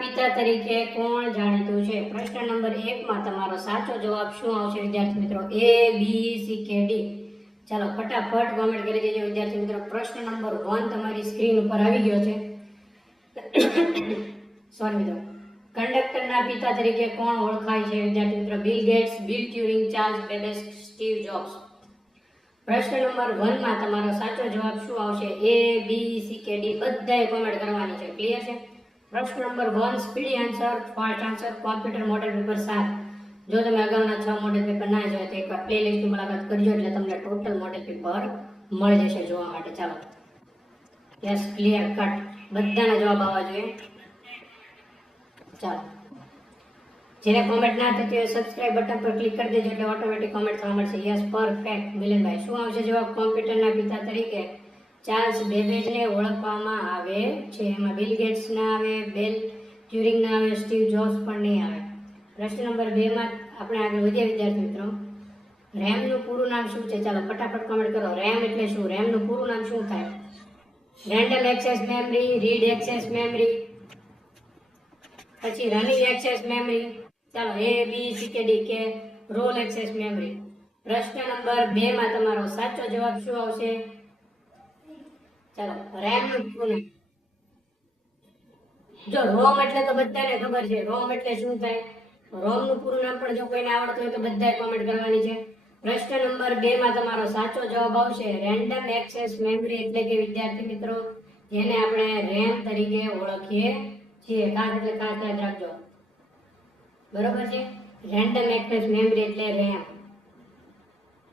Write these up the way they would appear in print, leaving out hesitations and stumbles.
પિતા તરીકે કોણ જાણીતું છે? પ્રશ્ન નંબર 1 માં તમારો સાચો જવાબ શું આવશે વિદ્યાર્થી મિત્રો? A B C કે D? ચાલો ફટાફટ કોમેન્ટ કરી દેજો વિદ્યાર્થી મિત્રો. પ્રશ્ન નંબર 1 તમારી સ્ક્રીન ઉપર આવી ગયો છે. સોરી મિત્રો. કંડક્ટરના પિતા તરીકે કોણ ઓળખાય છે વિદ્યાર્થી મિત્રો? Bill Gates, Bill Turing, Charles Babbage, Steve Jobs? પ્રશ્ન નંબર 1 માં તમારો સાચો જવાબ શું આવશે? A B C કે D? બધાએ કોમેન્ટ કરવાની છે. ક્લિયર છે? પ્રશ્ન number 1 speedy answer, fast answer, computer model paper 7. જો તમે અગાઉના 6 મોડેલ પેપર ના જોયા તો એકવાર પ્લેલિસ્ટની મુલાકાત કરજો એટલે તમને ટોટલ મોડેલ પેપર મળી જશે જોવા માટે. ચાલો યસ, ક્લિયર કટ, બધાના જવાબ આવવા જોઈએ. ચાલો, જેને કોમેન્ટ ના થતી હોય સબસ્ક્રાઇબ બટન પર ક્લિક કરી દેજો એટલે ઓટોમેટિક કોમેન્ટ થવા મળશે. યસ, પરફેક્ટ મિલનભાઈ. શું આવશે જવાબ? કોમ્પ્યુટરના પિતા તરીકે ચાર્લ્સ બેબેજને ઓળખવામાં આવે છે. એમાં બિલ ગેટ્સ ના આવે, બેલ ટ્યુરિંગ ના આવે, સ્ટીવ જોબ્સ પણ નહીં આવે. પ્રશ્ન નંબર 2 માં આપણે આગળ વધીએ વિદ્યાર્થી મિત્રો. રેમ નું પૂરું નામ શું છે? ચાલો ફટાફટ કોમેન્ટ કરો. રેમ એટલે શું? રેમ નું પૂરું નામ શું થાય? Random access memory, read access memory, પછી રનિંગ એક્સેસ મેમરી? ચાલો A B C કે D? કે રોલ એક્સેસ મેમરી? પ્રશ્ન નંબર 2 માં તમારો સાચો જવાબ શું આવશે? ચાલો રેમ નું પૂરું નામ. જો રોમ એટલે તો બધાને ખબર છે. રોમ એટલે શું થાય? રોમ નું પૂરું નામ પણ જો કોઈને આવડતું હોય તો બધાએ કોમેન્ટ કરવાની છે. પ્રશ્ન નંબર 2 માં તમારો સાચો જવાબ આવશે રેન્ડમ એક્સેસ મેમરી એટલે કે વિદ્યાર્થી મિત્રો જેને આપણે રેમ તરીકે ઓળખીએ છીએ. ખાસ એટલે ખાસ યાદ રાખજો. બરોબર છે? રેન્ડમ એક્સેસ મેમરી એટલે રેમ.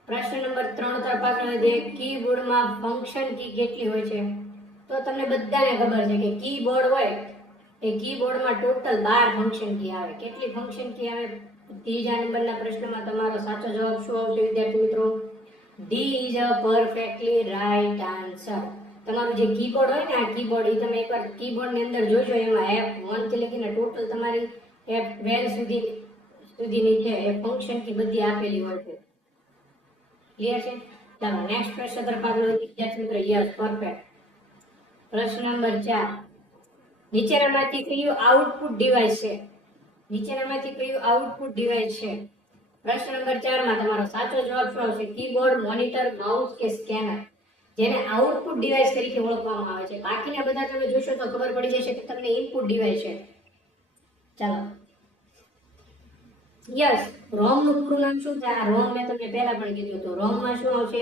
પ્રશ્ન નંબર 3 તરફ આગળ વધીએ. કીબોર્ડમાં ફંક્શન કી કેટલી હોય છે? તો તમને બધાને ખબર છે કે કીબોર્ડ હોય એ કીબોર્ડમાં ટોટલ 12 ફંક્શન કી આવે. કેટલી ફંક્શન કી આવે? ત્રીજા નંબરના પ્રશ્નમાં તમારો સાચો જવાબ શું આવશે વિદ્યાર્થી મિત્રો? D is a perfectly right answer. તમારું જે કીબોર્ડ હોય ને આ કીબોર્ડ, એ તમે એકવાર કીબોર્ડ ની અંદર જોજો, એમાં F1 થી લઈને ટોટલ તમારી F12 સુધીની છે એ ફંક્શન કી બધી આપેલી હોય છે. ક્લિયર છે? ચાલો નેક્સ્ટ પ્રશ્ન તરફ આગળ વધીએ વિદ્યાર્થી મિત્રો. Yes, perfect. પ્રશ્ન નંબર 4. નીચેનામાંથી કયું આઉટપુટ ડિવાઇસ છે? નીચેનામાંથી કયું આઉટપુટ ડિવાઇસ છે? પ્રશ્ન નંબર 4 માં તમારો સાચો જવાબ શું આવશે? કીબોર્ડ, મોનિટર, માઉસ કે સ્કેનર? જેને આઉટપુટ ડિવાઇસ તરીકે ઓળખવામાં આવે છે. બાકીના બધા તમે જોશો તો ખબર પડી જશે કે તમને ઇનપુટ ડિવાઇસ છે. ચાલો યસ, રોમ નું પૂરું નામ શું થાય? આ રોમ મેં તમને પહેલા પણ કીધું હતું. રોમ માં શું આવશે?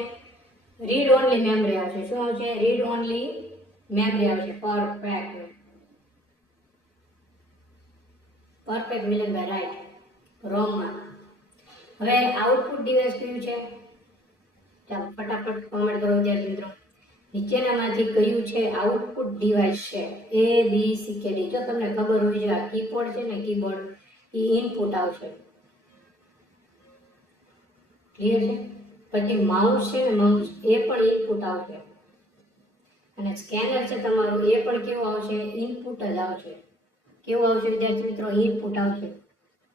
રીડ ઓનલી મેમરી આવશે. શું આવશે? રીડ ઓનલી મેમરી આવશે. પરફેક્ટ, પરફેક્ટ મિલનભાઈ, રાઈટ. રોમ માં. હવે આઉટપુટ ડિવાઇસ કયું છે? ચાલો ફટાફટ કોમેન્ટ કરો વિદ્યાર્થી મિત્રો. નીચેનામાંથી કયું છે આઉટપુટ ડિવાઇસ છે? A B C કે D? જો તમને ખબર હોય છે આ કીબોર્ડ છે ને, કીબોર્ડ એ ઇનપુટ આવશે. ક્લિયર છે? પછી માઉસ છે ને, માઉસ એ પણ ઇનપુટ આવશે. અને સ્કેનર છે તમારું એ પણ કેવું આવશે? ઇનપુટ જ આવશે. કેવું આવશે વિદ્યાર્થી મિત્રો? ઇનપુટ આવશે.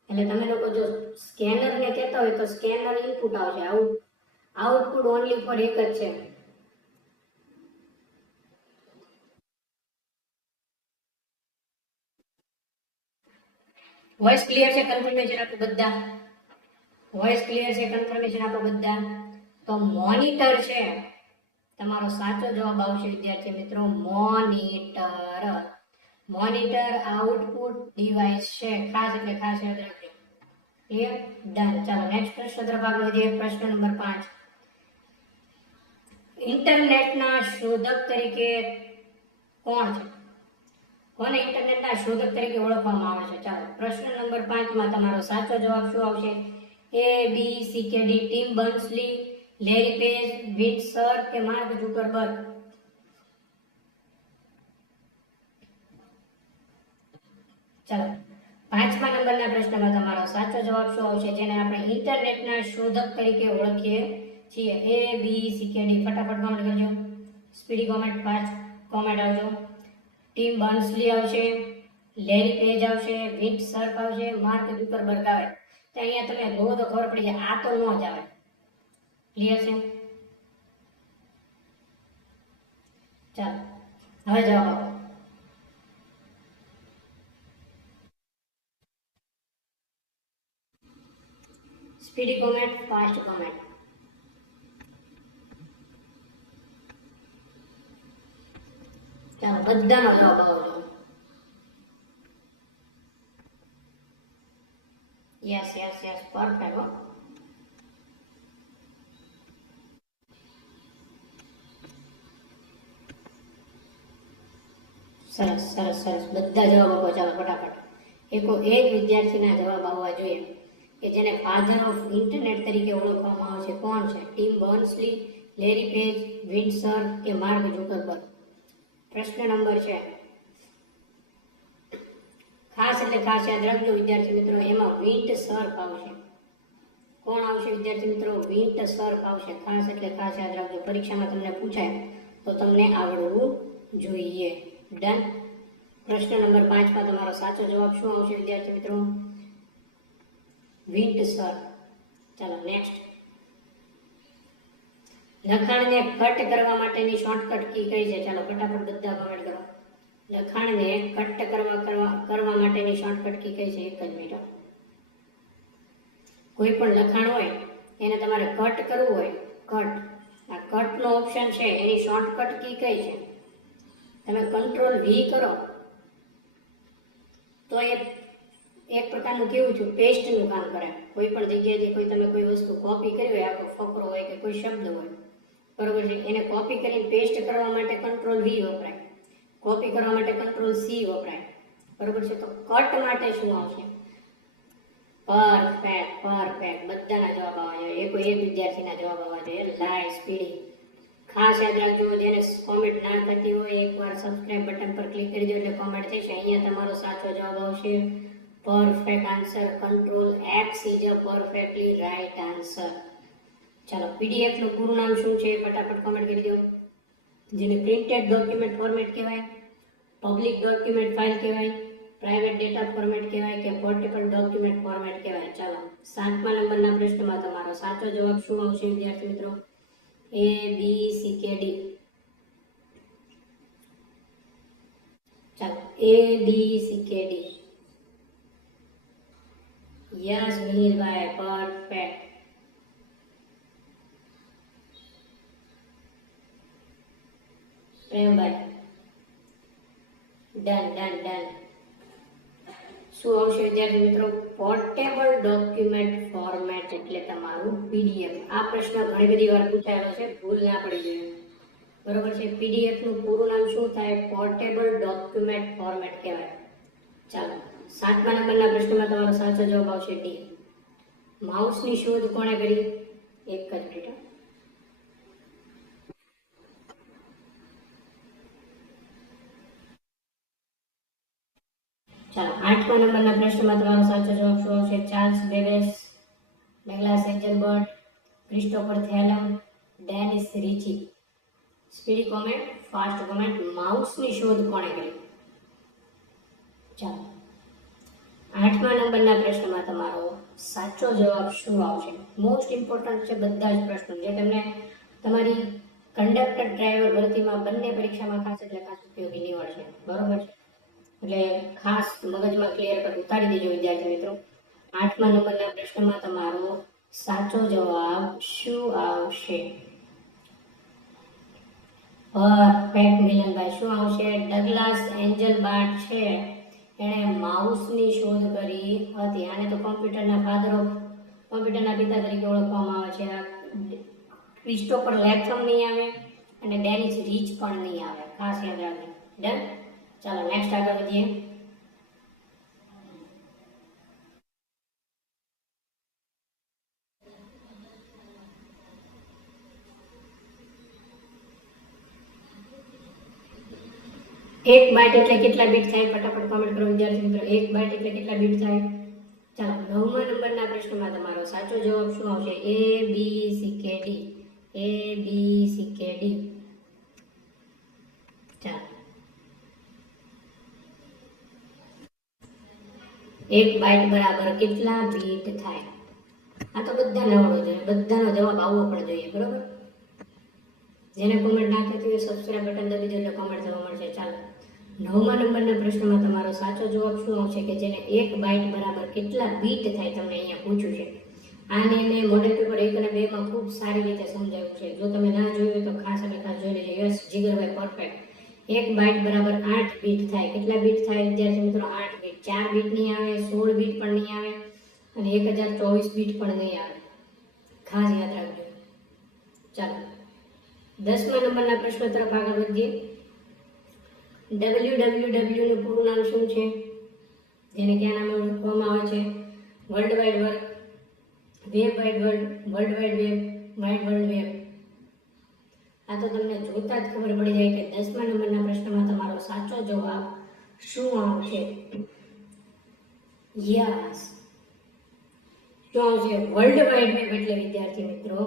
એટલે તમે લોકો જો સ્કેનર ને કહેતા હોય તો સ્કેનર ઇનપુટ આવશે. આઉટપુટ ઓનલી ફોર એક જ છે. વોઇસ ક્લિયર છે? કન્ફર્મેશન આપો બધા. વોઇસ ક્લિયર છે? કન્ફર્મેશન આપો બધા. તો મોનિટર છે તમારો સાચો જવાબ આવશે વિદ્યાર્થી મિત્રો. મોનિટર. મોનિટર આઉટપુટ ડિવાઇસ છે. ખાસ એટલે ખાસ યાદ રાખજો. ક્લિયર? ડન. ચાલો નેક્સ્ટ પ્રશ્ન તરફ આગળ વધીએ. પ્રશ્ન નંબર 5. ઇન્ટરનેટના શોધક તરીકે કોણ છે? કોને ઇન્ટરનેટના શોધક તરીકે ઓળખવામાં આવે છે? ચાલો પ્રશ્ન નંબર 5 માં તમારો સાચો જવાબ શું આવશે? A B C કે D? ટીમ બર્ન્સ-લી, લેરી પેજ, વિટ્સર કે માર્ક ઝુકરબર્ગ? ચાલો 5મા નંબરના પ્રશ્નમાં તમારો સાચો જવાબ શું આવશે જેને આપણે ઇન્ટરનેટના શોધક તરીકે ઓળખીએ છીએ? A B C કે D? ફટાફટ કોમેન્ટ કરજો. સ્પીડી કોમેન્ટ, ફાસ્ટ કોમેન્ટ આવજો. ટીમ બર્ન્સ-લી આવશે, લેરી પેજ આવશે, વિટ્સર આવશે, માર્ક ઝુકરબર્ગ આવે. તો અહીંયા તમે જોવો તો ખબર પડી જાય આ તો ન જ આવે. ક્લિયર છે? ચાલો હવે જવાબ આપો. Speedy comment, fast comment. ચાલો બધાનો જવાબ આવજો. યસ યસ યસ, પરફેક્ટ હો. સરસ સરસ સરસ, બધા જવાબ આપો. ચાલો ફટાફટ. એક વિદ્યાર્થીના જવાબ આવવા જોઈએ કે જેને ફાધર ઓફ ઇન્ટરનેટ તરીકે ઓળખવામાં આવે છે. કોણ છે? ટીમ બર્ન્સ-લી, લેરી પેજ, વિન્સર કે માર્ક ઝુકરબર્ગ? પ્રશ્ન નંબર છે, ખાસ એટલે ખાસ યાદ રાખજો વિદ્યાર્થી મિત્રો, એમાં વિન્ટસર આવશે. કોણ આવશે વિદ્યાર્થી મિત્રો? વિન્ટસર આવશે. ખાસ એટલે ખાસ યાદ રાખજો, પરીક્ષામાં તમને પૂછાય તો તમને આવડવું જોઈએ. ડન. પ્રશ્ન નંબર 5 માં તમારો સાચો જવાબ શું આવશે વિદ્યાર્થી મિત્રો? વિન્ટસર. ચાલો નેક્સ્ટ. લખાણને કટ કરવા માટેની શોર્ટકટ કી કઈ છે? ચાલો ફટાફટ બધા કમેન્ટ કરો. લખાણને કટ કરવા માટેની શોર્ટકટ કી કઈ છે? એક જ મિનિટ. કોઈ પણ લખાણ હોય એને તમારે કટ કરવું હોય, કટ, આ કટનો ઓપ્શન છે એની શોર્ટકટ કી કઈ છે? તમે કંટ્રોલ વી કરો તો એક પ્રકારનું કેવું છું, પેસ્ટનું કામ કરે. કોઈ પણ જગ્યાએથી તમે કોઈ વસ્તુ કોપી કરી હોય, આખો ફકરો હોય કે કોઈ શબ્દ હોય, બરોબર છે, એને કોપી કરીને પેસ્ટ કરવા માટે કંટ્રોલ વી વપરાય, કોપી કરવા માટે કંટ્રોલ સી વપરાય, બરોબર છે. તો કટ માટે શું આવશે? પરફેક્ટ પરફેક્ટ, બધાના જવાબ આવવા જોઈએ. એક વિદ્યાર્થીના જવાબ આવવા જોઈએ. Live speedy. ખાસ યાદ રાખજો, જેને કોમેન્ટ ના થતી હોય એકવાર સબસ્ક્રાઇબ બટન પર ક્લિક કરી દો એટલે કોમેન્ટ થશે. અહીંયા તમારો સાચો જવાબ આવશે perfect answer. Control x is a perfectly right answer. ચાલો, પીડીએફ નું પૂરું નામ શું છે ફટાફટ કોમેન્ટ કરી દો. જેને પ્રિન્ટેડ ડોક્યુમેન્ટ ફોર્મેટ કહેવાય, પબ્લિક ડોક્યુમેન્ટ ફાઇલ કહેવાય, પ્રાઇવેટ ડેટા ફોર્મેટ કહેવાય કે પોર્ટેબલ ડોક્યુમેન્ટ ફોર્મેટ કહેવાય. ચાલો 7મા નંબરના પ્રશ્નમાં તમારો સાચો જવાબ શું આવશે વિદ્યાર્થી મિત્રો? A B C K D. ચાલો A B C K D. Yes Mihirbhai, perfect. Prembhai, done done done. શું આવશે વિદ્યાર્થી મિત્રો? પોર્ટેબલ ડોક્યુમેન્ટ ફોર્મેટ એટલે તમારું પીડીએફ. આ પ્રશ્ન ઘણી બધી વાર પૂછાયેલો છે, ભૂલ ના પડી જોઈએ, બરોબર છે. પીડીએફ નું પૂરું નામ શું થાય? પોર્ટેબલ ડોક્યુમેન્ટ ફોર્મેટ કહેવાય. ચાલો 7મા નંબરના પ્રશ્નમાં તમારો સાચો જવાબ આવશે ડી. માઉસની શોધ કોણે કરી? એક જ મિનિટ. ચાલો 8મા નંબરના પ્રશ્નમાં તમારો સાચો જવાબ શું આવશે? Charles Babbage, Douglas Engelbart, Christopher Thelam, Dennis Ritchie. Speedy comment, fast comment. માઉસની શોધ કોણે કરી? ચાલો 8મા નંબરના પ્રશ્નમાં તમારો સાચો જવાબ શું આવશે? મોસ્ટ ઇમ્પોર્ટન્ટ છે બધા જ પ્રશ્નો, જે તમને તમારી કંડક્ટર ડ્રાઈવર ભરતીમાં બંને પરીક્ષામાં ખાસ એટલે ખાસ ઉપયોગી નીવડશે, બરોબર છે. એટલે ખાસ મગજમાં ક્લિયર કટ ઉતારી દેજો વિદ્યાર્થી મિત્રો. 8મા નંબરના પ્રશ્નમાં તમારો સાચો જવાબ શું આવશે? પરફેક્ટ મિલનભાઈ, શું આવશે? ડગલાસ એન્જલબાર્ટ છે એણે માઉસની શોધ કરી હતી. આને તો કોમ્પ્યુટરના ફાધર ઓફ કોમ્પ્યુટરના પિતા તરીકે ઓળખવામાં આવે છે. ક્રિસ્ટોફર લેથમ નહીં આવે અને ડેનિસ રીચ પણ નહીં આવે, ખાસ યાદ રાખજો. ડન. ચાલો નેક્સ્ટ આગળ વધીએ. એક બાઇટ એટલે કેટલા બીટ થાય? ફટાફટ કોમેન્ટ કરો વિદ્યાર્થી મિત્રો. એક બાઇટ એટલે કેટલા બીટ થાય? ચાલો 9મા નંબરના પ્રશ્નમાં તમારો સાચો જવાબ શું આવશે? A B C K D. A B C K D. ચાલો, એક બાઇટ બરાબર કેટલા બીટ થાય? આ તો બધાને આવડવું જોઈએ, બધાનો જવાબ આવવો પણ જોઈએ, બરોબર. જેને કોમેન્ટ ના કરતી હોય સબસ્ક્રાઇબ બટન દબી દો એટલે કોમેન્ટ થવા મળશે. ચાલો 9મા નંબરના પ્રશ્નમાં તમારો સાચો જવાબ શું આવશે કે જેને એક બાઇટ બરાબર કેટલા બીટ થાય તમને અહીંયા પૂછ્યું છે. આને મેં મોડેલ પેપર 1 અને 2 માં ખૂબ સારી રીતે સમજાવ્યું છે. જો તમે ના જોયું હોય તો ખાસ અને ખાસ જોઈ લેજો. યસ જીગરભાઈ પરફેક્ટ. 1 બાઇટ બરાબર 8 બીટ થાય. કેટલા બીટ થાય વિદ્યાર્થી મિત્રો? 8 બીટ. 4 બીટ નહીં આવે, 16 બીટ પણ નહીં આવે અને 1024 બીટ પણ નહીં આવે. ખાસ યાદ રાખજો. ચાલો 10મા નંબરના પ્રશ્ન તરફ આગળ વધીએ. www નું પૂરું નામ શું છે? જેને કયા નામે ઓળખવામાં આવે છે? World wide work, web wide world, world wide web, wide world web. આ તો તમને જોતા જ ખબર પડી જાય કે 10મા નંબરના પ્રશ્નમાં તમારો સાચો જવાબ શું આવશે? યસ, શું આવશે? વર્લ્ડ વાઇડ વેબ એટલે વિદ્યાર્થી મિત્રો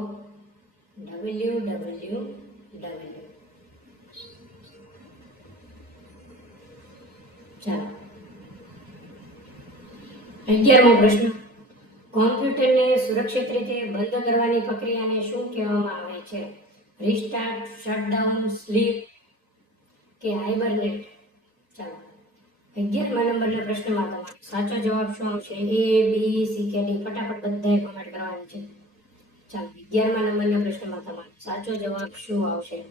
www. ચાલો 11મો પ્રશ્ન. કોમ્પ્યુટરને સુરક્ષિત રીતે બંધ કરવાની પ્રક્રિયાને શું કહેવામાં આવે છે? રિસ્ટાર્ટ, શટડાઉન, સ્લીપ કે હાઇબરનેટ? ચાલો 11મા નંબરના પ્રશ્નમાં તમારો સાચો જવાબ શું આવશે? A, B, C કે D? ફટાફટ બધાએ કોમેન્ટ કરવાની છે. ચાલો 11મા નંબરના પ્રશ્નમાં તમારો સાચો જવાબ શું આવશે?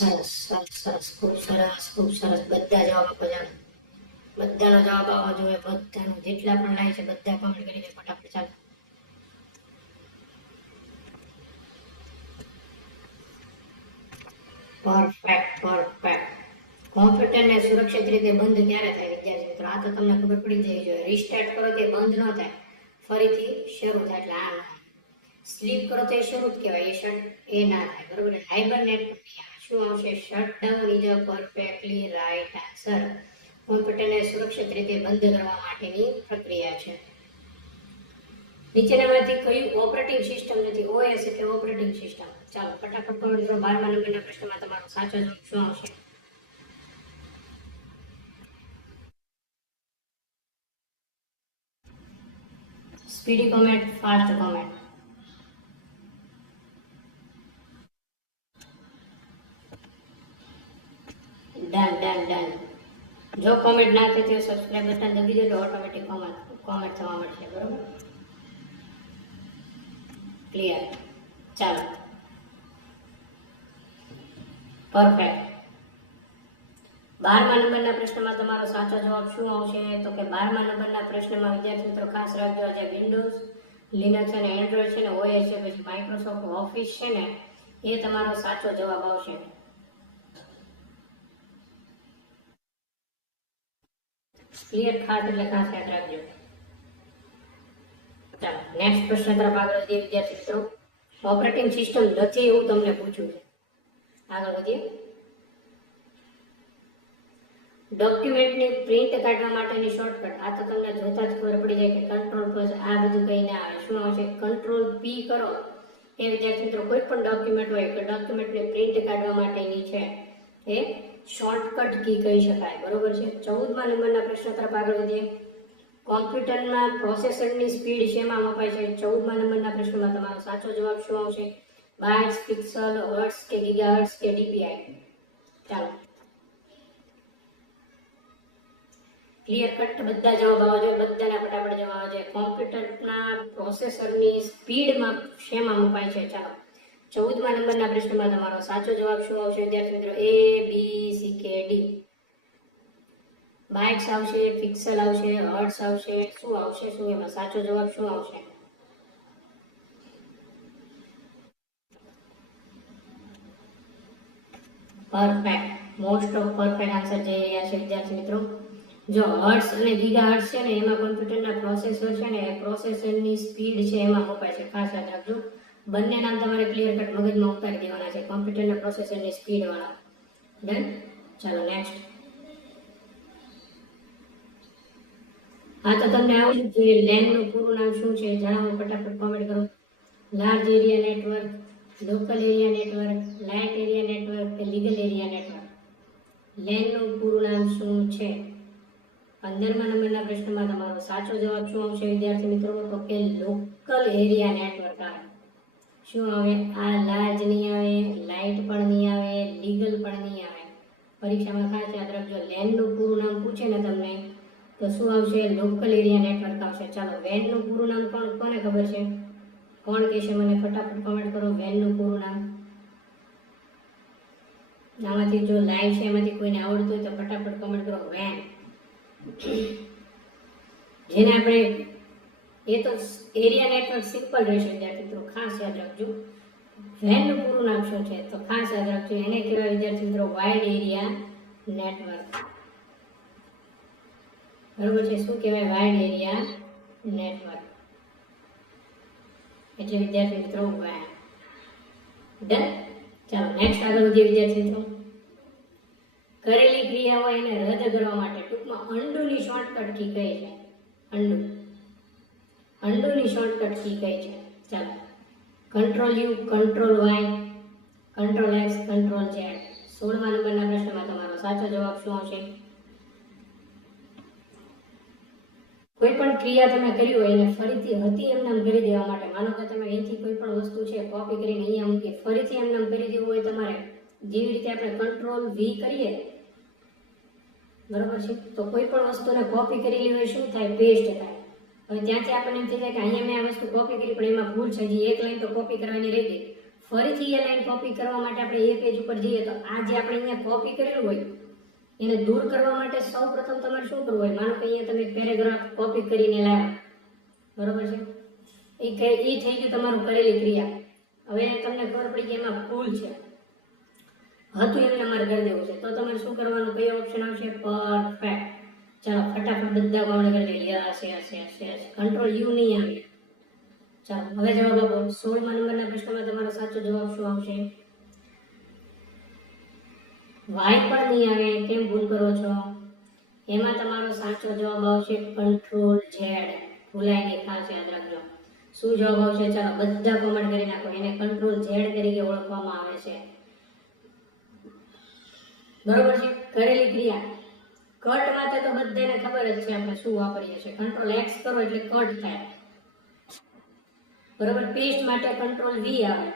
સરસ સરસ સરસ, ખૂબ સરસ ખૂબ સરસ. બધા જવાબ આપો. ચાલો બધાનો જવાબ આવવા જોઈએ. બધાનો જેટલા પણ લાય છે બધા કોમેન્ટ કરી દે ફટાફટ. ચાલો પરફેક્ટ પરફેક્ટ. કોમ્પ્યુટરને સુરક્ષિત રીતે બંધ ક્યારે થાય વિદ્યાર્થી મિત્રો? આ તો તમને ખબર પડી જવી જોઈએ. રિસ્ટાર્ટ કરો તે બંધ ન થાય, ફરીથી શરૂ થાય એટલે આ ના થાય. સ્લીપ કરો તો એ શરૂ જ કહેવાય, એ ના થાય, બરોબર? હાઇબરનેટ શું આવશે? Shutdown is a perfectly right answer. કોમ્પ્યુટરને સુરક્ષિત રીતે બંધ કરવા માટેની પ્રક્રિયા છે. નીચેનામાંથી કયું ઓપરેટિંગ સિસ્ટમ નથી? OS એટલે ઓપરેટિંગ સિસ્ટમ. ચાલો ફટાફટ કોમેન્ટ કરો. 12મા નંબરના પ્રશ્નમાં તમારો સાચો જવાબ શું આવશે? Speedy comment, fast comment. Done done done. જો કોમેન્ટ ના થતી હોય સબસ્ક્રાઇબ બટન દબી દો એટલે ઓટોમેટિક કોમેન્ટ થવા મળશે, બરોબર? ક્લિયર. ચાલો પરફેક્ટ. 12મા નંબરના પ્રશ્નમાં તમારો સાચો જવાબ શું આવશે? તો કે 12મા નંબરના પ્રશ્નમાં વિદ્યાર્થી મિત્રો ખાસ રાખજો, જે વિન્ડોઝ, લિનક્સ અને એન્ડ્રોઇડ છે ને, OS છે, પછી માઇક્રોસોફ્ટ ઓફિસ છે ને, એ તમારો સાચો જવાબ આવશે. ક્લિયર. ખાસ એટલે ખાસ યાદ રાખજો. ચાલો નેક્સ્ટ પ્રશ્ન તરફ આગળ વધીએ વિદ્યાર્થી મિત્રો. ઓપરેટિંગ સિસ્ટમ નથી એવું તમને પૂછ્યું છે. આગળ વધીએ. ડોક્યુમેન્ટની પ્રિન્ટ કાઢવા માટેની શોર્ટકટ. આ તો તમને જોતા જ ખબર પડી જાય કે કંટ્રોલ પ્લસ આ બધું કઈ ના આવે. શું આવશે? કંટ્રોલ P કરો એ વિદ્યાર્થી મિત્રો કોઈ પણ ડોક્યુમેન્ટ હોય કે ડોક્યુમેન્ટને પ્રિન્ટ કાઢવા માટેની છે એ શોર્ટકટ કી કહી શકાય, બરોબર છે? 14મા નંબરના પ્રશ્ન તરફ આગળ વધીએ. કોમ્પ્યુટરમાં પ્રોસેસરની સ્પીડ શેમાં મપાય છે? 14મા નંબરના પ્રશ્નમાં તમારો સાચો જવાબ શું આવશે? બાઇટ્સ, પિક્સલ, હર્ટ્ઝ કે ગીગાહર્ટ્ઝ કે DPI? ચાલો ક્લિયર કટ બધા જવાબ આવવા જોઈએ. બધાના ફટાફટ જવાબ આવવા જોઈએ. કોમ્પ્યુટરના પ્રોસેસરની સ્પીડમાં શેમાં મપાય છે? ચાલો 14મા નંબરના પ્રશ્નમાં તમારો સાચો જવાબ શું આવશે વિદ્યાર્થી મિત્રો? A, B, C કે D? બાઇટ્સ આવશે, પિક્સલ આવશે, હર્ટ્ઝ આવશે, શું આવશે? શું એમાં સાચો જવાબ શું આવશે? Perfect. Most of perfect answer જઈ રહ્યા છે વિદ્યાર્થી મિત્રો. જો હર્ટ્ઝ અને ગીગાહર્ટ્ઝ છે ને એમાં કોમ્પ્યુટરના પ્રોસેસર છે ને એ પ્રોસેસરની સ્પીડ છે એમાં મપાય છે. ખાસ યાદ રાખજો. બંને નામ તમારે ક્લિયર કટ મગજમાં ઉતારી દેવાના છે, કોમ્પ્યુટરના પ્રોસેસરની સ્પીડ વાળા. ડન. ચાલો નેક્સ્ટ. આ તો તમને આવડ્યું જ જોઈએ. લેન નું પૂરું નામ શું છે જણાવો ફટાફટ કોમેન્ટ કરો. Large area network, local area network, light area network કે લીગલ એરિયા નેટવર્ક? લેન નું પૂરું નામ શું છે? 15મા નંબરના પ્રશ્નમાં તમારો સાચો જવાબ શું આવશે વિદ્યાર્થી મિત્રો? તો કે લોકલ એરિયા નેટવર્ક આવે. શું આવે? આ લાર્જ નહીં આવે, લાઇટ પણ નહીં આવે, લીગલ પણ નહીં આવે. પરીક્ષામાં ખાસ યાદ રાખજો, લેનનું પૂરું નામ પૂછે ને તમને તો શું આવશે? લોકલ એરિયા નેટવર્ક આવશે. ચાલો, વેનનું પૂરું નામ કોને ખબર છે? કોણ કહેશે મને? ફટાફટ કમેન્ટ કરો વેનનું પૂરું નામ. આમાંથી જો લાઈવ છે એમાંથી કોઈને આવડતું હોય તો ફટાફટ કમેન્ટ કરો વેન. જેને આપણે એ તો એરિયા નેટવર્ક સિમ્પલ રહેશે વિદ્યાર્થી મિત્રો, ખાસ યાદ રાખજો. વેનનું પૂરું નામ શું છે? તો ખાસ યાદ રાખજો, એને કહેવાય વિદ્યાર્થી મિત્રો વાઇડ એરિયા નેટવર્ક. બરોબર છે? શું કહેવાય? Wide area network. એટલે વિદ્યાર્થી મિત્રો વાઇડ. ડન. ચાલો નેક્સ્ટ આગળ વધીએ વિદ્યાર્થી મિત્રો. કરેલી ક્રિયાઓ એને રદ કરવા માટે ટૂંકમાં અન્ડુની શોર્ટકટ કી કઈ છે? અન્ડુની શોર્ટકટ કી કઈ છે? ચાલો, control U, control Y, control X, control Z. 16મા નંબરના પ્રશ્નમાં તમારો સાચો જવાબ શું આવશે? કોઈ પણ ક્રિયા તમે કરી હોય એને ફરીથી હતી એમ નામ કરી દેવા માટે, માનો કે તમે અહીંથી કોઈ પણ વસ્તુ છે કોપી કરીને અહીંયા મૂકી, ફરીથી એમ નામ કરી દેવું હોય તમારે, જેવી રીતે આપણે કંટ્રોલ વી કરીએ, બરોબર છે? તો કોઈ પણ વસ્તુને કોપી કરેલી હોય શું થાય? પેસ્ટ થાય. હવે ત્યાંથી આપણને એમ થઈ જાય કે અહીંયા મેં આ વસ્તુ કોપી કરી પણ એમાં ભૂલ છે, હજી એક લાઈન તો કોપી કરવાની રહી ગઈ. ફરીથી એ લાઈન કોપી કરવા માટે આપણે એ પેજ ઉપર જઈએ તો આ જે આપણે અહીંયા કોપી કરેલું હોય એને દૂર કરવા માટે સૌપ્રથમ તમારે શું કરવું હોય? માનો કે અહીંયા તમે પેરેગ્રાફ કોપી કરીને લાવ્યા, બરોબર છે? એ થઈ ગયું તમારું કરેલી ક્રિયા. હવે તમને ખબર પડી કે એમાં ભૂલ છે, હતું એમને અમારે કરી દેવું છે, તો તમારે શું કરવાનું? કયો ઓપ્શન આવશે? પરફેક્ટ. ચાલો ફટાફટ બધા કોમેન્ટ કરી દે yes yes yes yes. Control U નહીં આવે. ચાલો હવે જવાબ આપો. 16મા નંબરના પ્રશ્નમાં તમારો સાચો જવાબ શું આવશે? વાય પણ નહીં આવે. કેમ ભૂલ કરો છો? એમાં તમારો સાચો જવાબ આવશે કંટ્રોલ ઝેડ. ભૂલાય નહીં, ખાસ યાદ રાખજો. શું જવાબ આવશે? ચાલો બધા કોમેન્ટ કરી નાખો. એને કંટ્રોલ ઝેડ તરીકે ઓળખવામાં આવે છે, બરોબર છે? કરેલી ક્રિયા કટ માટે તો બધાને ખબર જ છે આપણે શું વાપરીએ છીએ. કંટ્રોલ એક્સ કરો એટલે કટ થાય, બરોબર? પેસ્ટ માટે કંટ્રોલ વી આવે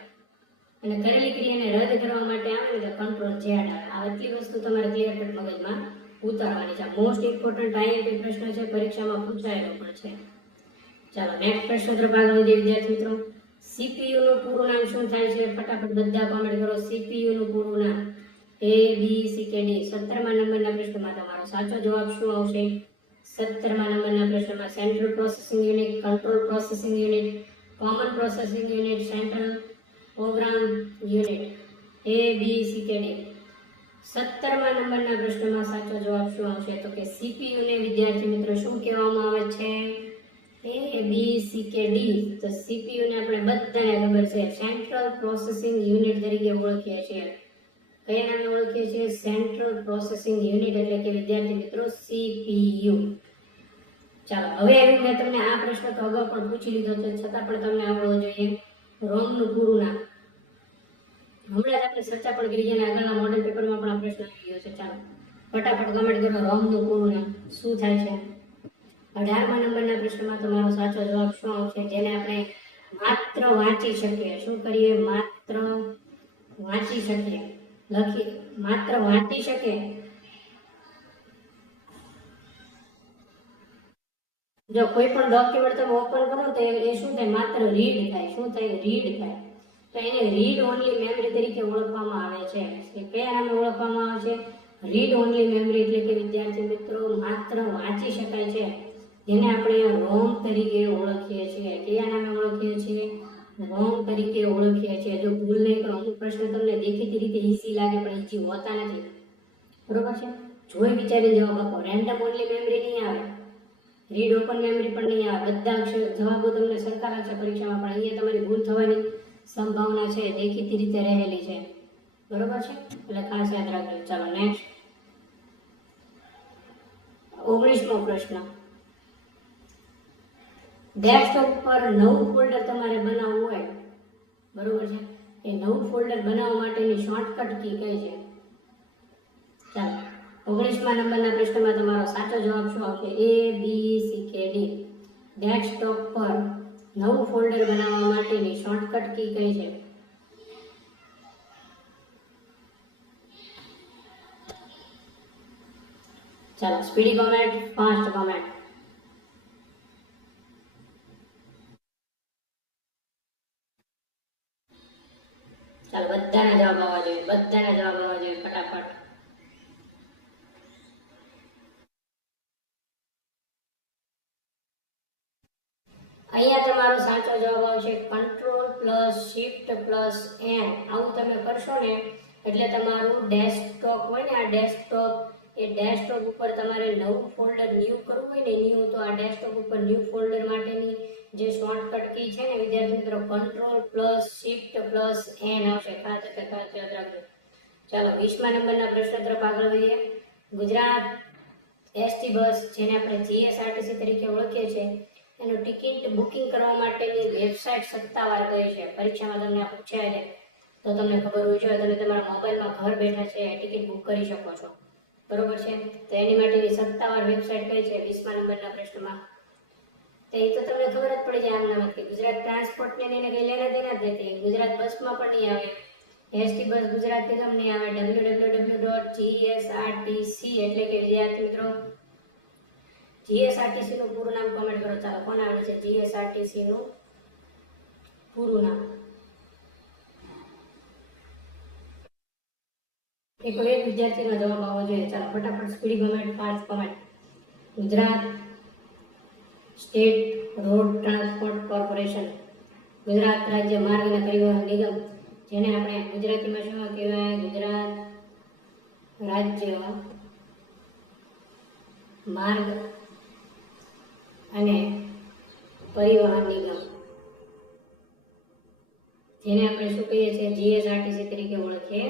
અને કરેલી ક્રિયાને રદ કરવા માટે આવે ને તો કંટ્રોલ ઝેડ આવે. આ એટલી વસ્તુ તમારે ક્લિયર કટ મગજમાં ઉતારવાની છે. મોસ્ટ ઇમ્પોર્ટન્ટ આઈએમપી પ્રશ્ન છે, પરીક્ષામાં પૂછાયેલો પણ છે. ચાલો નેક્સ્ટ પ્રશ્ન તરફ આગળ વધીએ વિદ્યાર્થી મિત્રો. સીપીયુ નું પૂરું નામ શું થાય છે? ફટાફટ બધા કોમેન્ટ કરો. સીપીયુ નું પૂરું નામ ABCD. 17મા નંબરના પ્રશ્નમાં તમારો સાચો જવાબ શું આવશે? 17મા નંબરના પ્રશ્નમાં central processing unit, control processing unit, common processing unit, central program unit, ABCD. 17મા નંબરના પ્રશ્નમાં સાચો જવાબ શું આવશે? તો કે CPU ને વિદ્યાર્થી મિત્રો શું કહેવામાં આવે છે? ABCD. તો CPU ને આપણે બધાને ખબર છે સેન્ટ્રલ પ્રોસેસિંગ યુનિટ તરીકે ઓળખીએ છીએ. કયા નામે ઓળખીએ છીએ? સેન્ટ્રલ પ્રોસેસિંગ યુનિટ એટલે કે વિદ્યાર્થી મિત્રો CPU. ચાલો હવે મેં તમને આ પ્રશ્ન તો અગાઉ પણ પૂછી લીધો છે, છતાં પણ તમને આવડવો જોઈએ. રોમ નું પૂરું નામ હમણાં જ આપણે ચર્ચા પણ કરી છે અને આગળના મોડેલ પેપરમાં પણ આ પ્રશ્ન આવી ગયો છે. ચાલો ફટાફટ કમેન્ટ કરો રોમ નું પૂરું નામ શું થાય છે? 18મા નંબરના પ્રશ્નમાં તમારો સાચો જવાબ શું આવશે? જેને આપણે માત્ર વાંચી શકીએ. શું કરીએ? માત્ર વાંચી શકીએ. લખી માત્ર વાંચી શકે. જો કોઈ પણ ડોક્યુમેન્ટ તમે ઓપન કરો તો એ શું થાય? માત્ર રીડ થાય. શું થાય? રીડ થાય. તો એને રીડ ઓનલી મેમરી તરીકે ઓળખવામાં આવે છે. કયા નામે ઓળખવામાં આવે છે? રીડ ઓનલી મેમરી એટલે કે વિદ્યાર્થી મિત્રો માત્ર વાંચી શકાય છે, જેને આપણે રોમ તરીકે ઓળખીએ છીએ. કયા નામે ઓળખીએ છીએ? રોમ તરીકે ઓળખીએ છીએ. જો ભૂલ નહીં કરો, અમુક પ્રશ્ન તમને દેખીતી રીતે ઈઝી લાગે પણ ઈઝી હોતા નથી, બરોબર છે? જોઈ વિચારી જવાબ આપો. રેન્ડમ ઓનલી મેમરી નહીં આવે, રીડ ઓપન મેમરી પણ નહીં આવે. બધા જવાબો તમને સરખા લાગશે પરીક્ષામાં પણ અહીંયા તમારી ભૂલ થવાની સંભાવના છે, દેખીતી રીતે રહેલી છે, બરોબર છે? એટલે ખાસ યાદ રાખજો. ચાલો નેક્સ્ટ 19મો પ્રશ્ન. ડેસ્કટોપ પર નવું ફોલ્ડર તમારે બનાવવું હોય, બરોબર છે? એ નવું ફોલ્ડર બનાવવા માટેની શોર્ટકટ કી કઈ છે? ચાલો 19મા નંબરના પ્રશ્નમાં તમારો સાચો જવાબ શું આવશે? ABCD. ડેસ્કટોપ પર નવું ફોલ્ડર બનાવવા માટેની શોર્ટકટ કી કઈ છે? ચાલો સ્પીડી કોમેન્ટ, ફાસ્ટ કોમેન્ટ. ચાલો બધાના જવાબ આવવા જોઈએ, બધાના જવાબ આવવા જોઈએ ફટાફટ. અહીંયા તમારો સાચો જવાબ આવશે Ctrl+Shift+N. આવું તમે કરશો ને એટલે તમારું ડેસ્કટોપ હોય ને, આ ડેસ્કટોપ, એ ડેસ્કટોપ ઉપર તમારે નવું ફોલ્ડર ન્યૂ કરવું હોય ને, ન્યૂ, તો આ ડેસ્કટોપ ઉપર ન્યૂ ફોલ્ડર માટેની જે શોર્ટકટ કી છે ને વિદ્યાર્થી મિત્રો, Ctrl+Shift+N આવશે. ખાસ યાદ રાખજો. ચાલો 20મા નંબરના પ્રશ્ન તરફ આગળ વધીએ. ગુજરાત એસટી બસ, જેને આપણે જીએસઆરટીસી તરીકે ઓળખીએ છીએ, એનું ટિકિટ બુકિંગ કરવા માટેની વેબસાઇટ સત્તાવાર કઈ છે? પરીક્ષામાં તમને આ પૂછાય છે તો તમને ખબર હોવી જોઈએ. તમે તમારા મોબાઈલમાં ઘર બેઠા છે ટિકિટ બુક કરી શકો છો, બરોબર છે? તો એની માટેની સત્તાવાર વેબસાઇટ કઈ છે 20મા નંબરના પ્રશ્નમાં? તો એ તો તમને ખબર જ પડી જાય આમના કે ગુજરાત ટ્રાન્સપોર્ટ ને એને કઈ લેના દેના જ નથી. ગુજરાત બસમાં પણ નહીં આવે, એસટી બસ ગુજરાત નિગમ નહીં આવે. www.gsrtc એટલે કે વિદ્યાર્થી મિત્રો જીએસઆરટીસી નું પૂરું નામ કોમેન્ટ કરો. ચાલો કોને આવડે છે જીએસઆરટીસી નું પૂરું નામ? એક વિદ્યાર્થીનો જવાબ આવવો જોઈએ. ચાલો ફટાફટ speedy comment, fast comment. Gujarat state road transport corporation, Gujarat રાજ્ય માર્ગ અને પરિવહન નિગમ, જેને આપણે ગુજરાતીમાં શું કહેવાય? ગુજરાત રાજ્ય માર્ગ અને પરિવહન નિગમ, જેને આપણે શું કહીએ છીએ? જીએસઆરટીસી તરીકે ઓળખીએ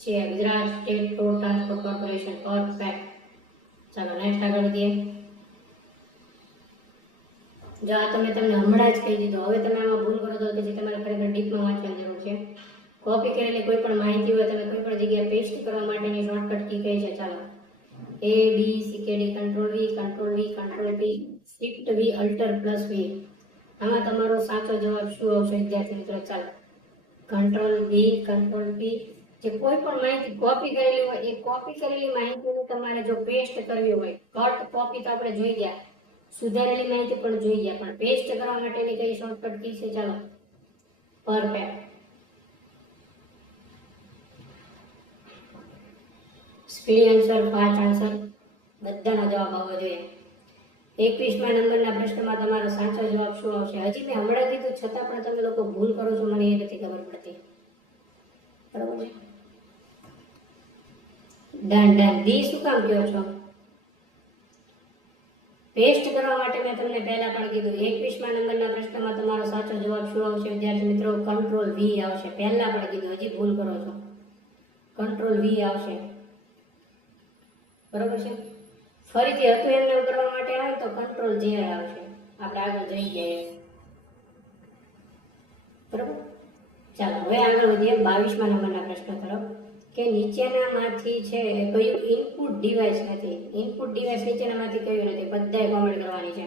છીએ. Gujarat state road transport corporation. Perfect. ચાલો નેક્સ્ટ આગળ વધીએ. જો આ તમને હમણાં જ કહી દીધું, હવે તમે આમાં ભૂલ કરો તો પછી તમારે ખરેખર ડીપમાં વાંચવાની જરૂર છે. કોપી કરેલી કોઈ પણ માહિતી હોય તમે કોઈ પણ જગ્યાએ પેસ્ટ કરવા માટેની શોર્ટકટ કી કઈ છે? ચાલો ABCD, Ctrl+V, Ctrl+V, Ctrl+P, Shift+V, Alt+V. આમાં તમારો સાચો જવાબ શું આવશે વિદ્યાર્થી મિત્રો? ચાલો Ctrl+V, Ctrl+P. જે કોઈ પણ માહિતી કોપી કરેલી હોય એ કોપી કરેલી માહિતીને તમારે જો પેસ્ટ કરવી હોય, કટ કોપી તો આપણે જોઈ ગયા, સુધારેલી માહિતી પણ જોઈ ગયા, પણ પેસ્ટ કરવા માટેની કઈ શોર્ટકટ કી છે? ચાલો perfect. Speed answer, fast answer, બધાનો જવાબ આવવો જોઈએ. 21મા નંબરના પ્રશ્નમાં તમારો સાચો જવાબ શું આવશે? હજી મેં હમણાં કીધું છતાં પણ તમે લોકો ભૂલ કરો છો, મને એ નથી ખબર પડતી, બરોબર છે? ડન. ડી શું કામ કહો છો? પેસ્ટ કરવા માટે મેં તમને પહેલા પણ કીધું. 21મા નંબરના પ્રશ્નમાં તમારો સાચો જવાબ શું આવશે વિદ્યાર્થી મિત્રો? Ctrl+V આવશે. પહેલા પણ કીધું, હજી ભૂલ કરો છો. Ctrl+V આવશે, બરોબર છે? ફરીથી હતું એમને કરવા માટે આવે તો Ctrl+J આવશે. આપણે આગળ જઈ જઈએ, બરોબર? ચાલો હવે આગળ વધીએ 22મા નંબરના પ્રશ્ન તરફ. કે નીચેનામાંથી છે કયું ઇનપુટ ડિવાઇસ નથી? ઇનપુટ ડિવાઇસ નીચેનામાંથી કયું નથી? બધાએ કોમેન્ટ કરવાની છે.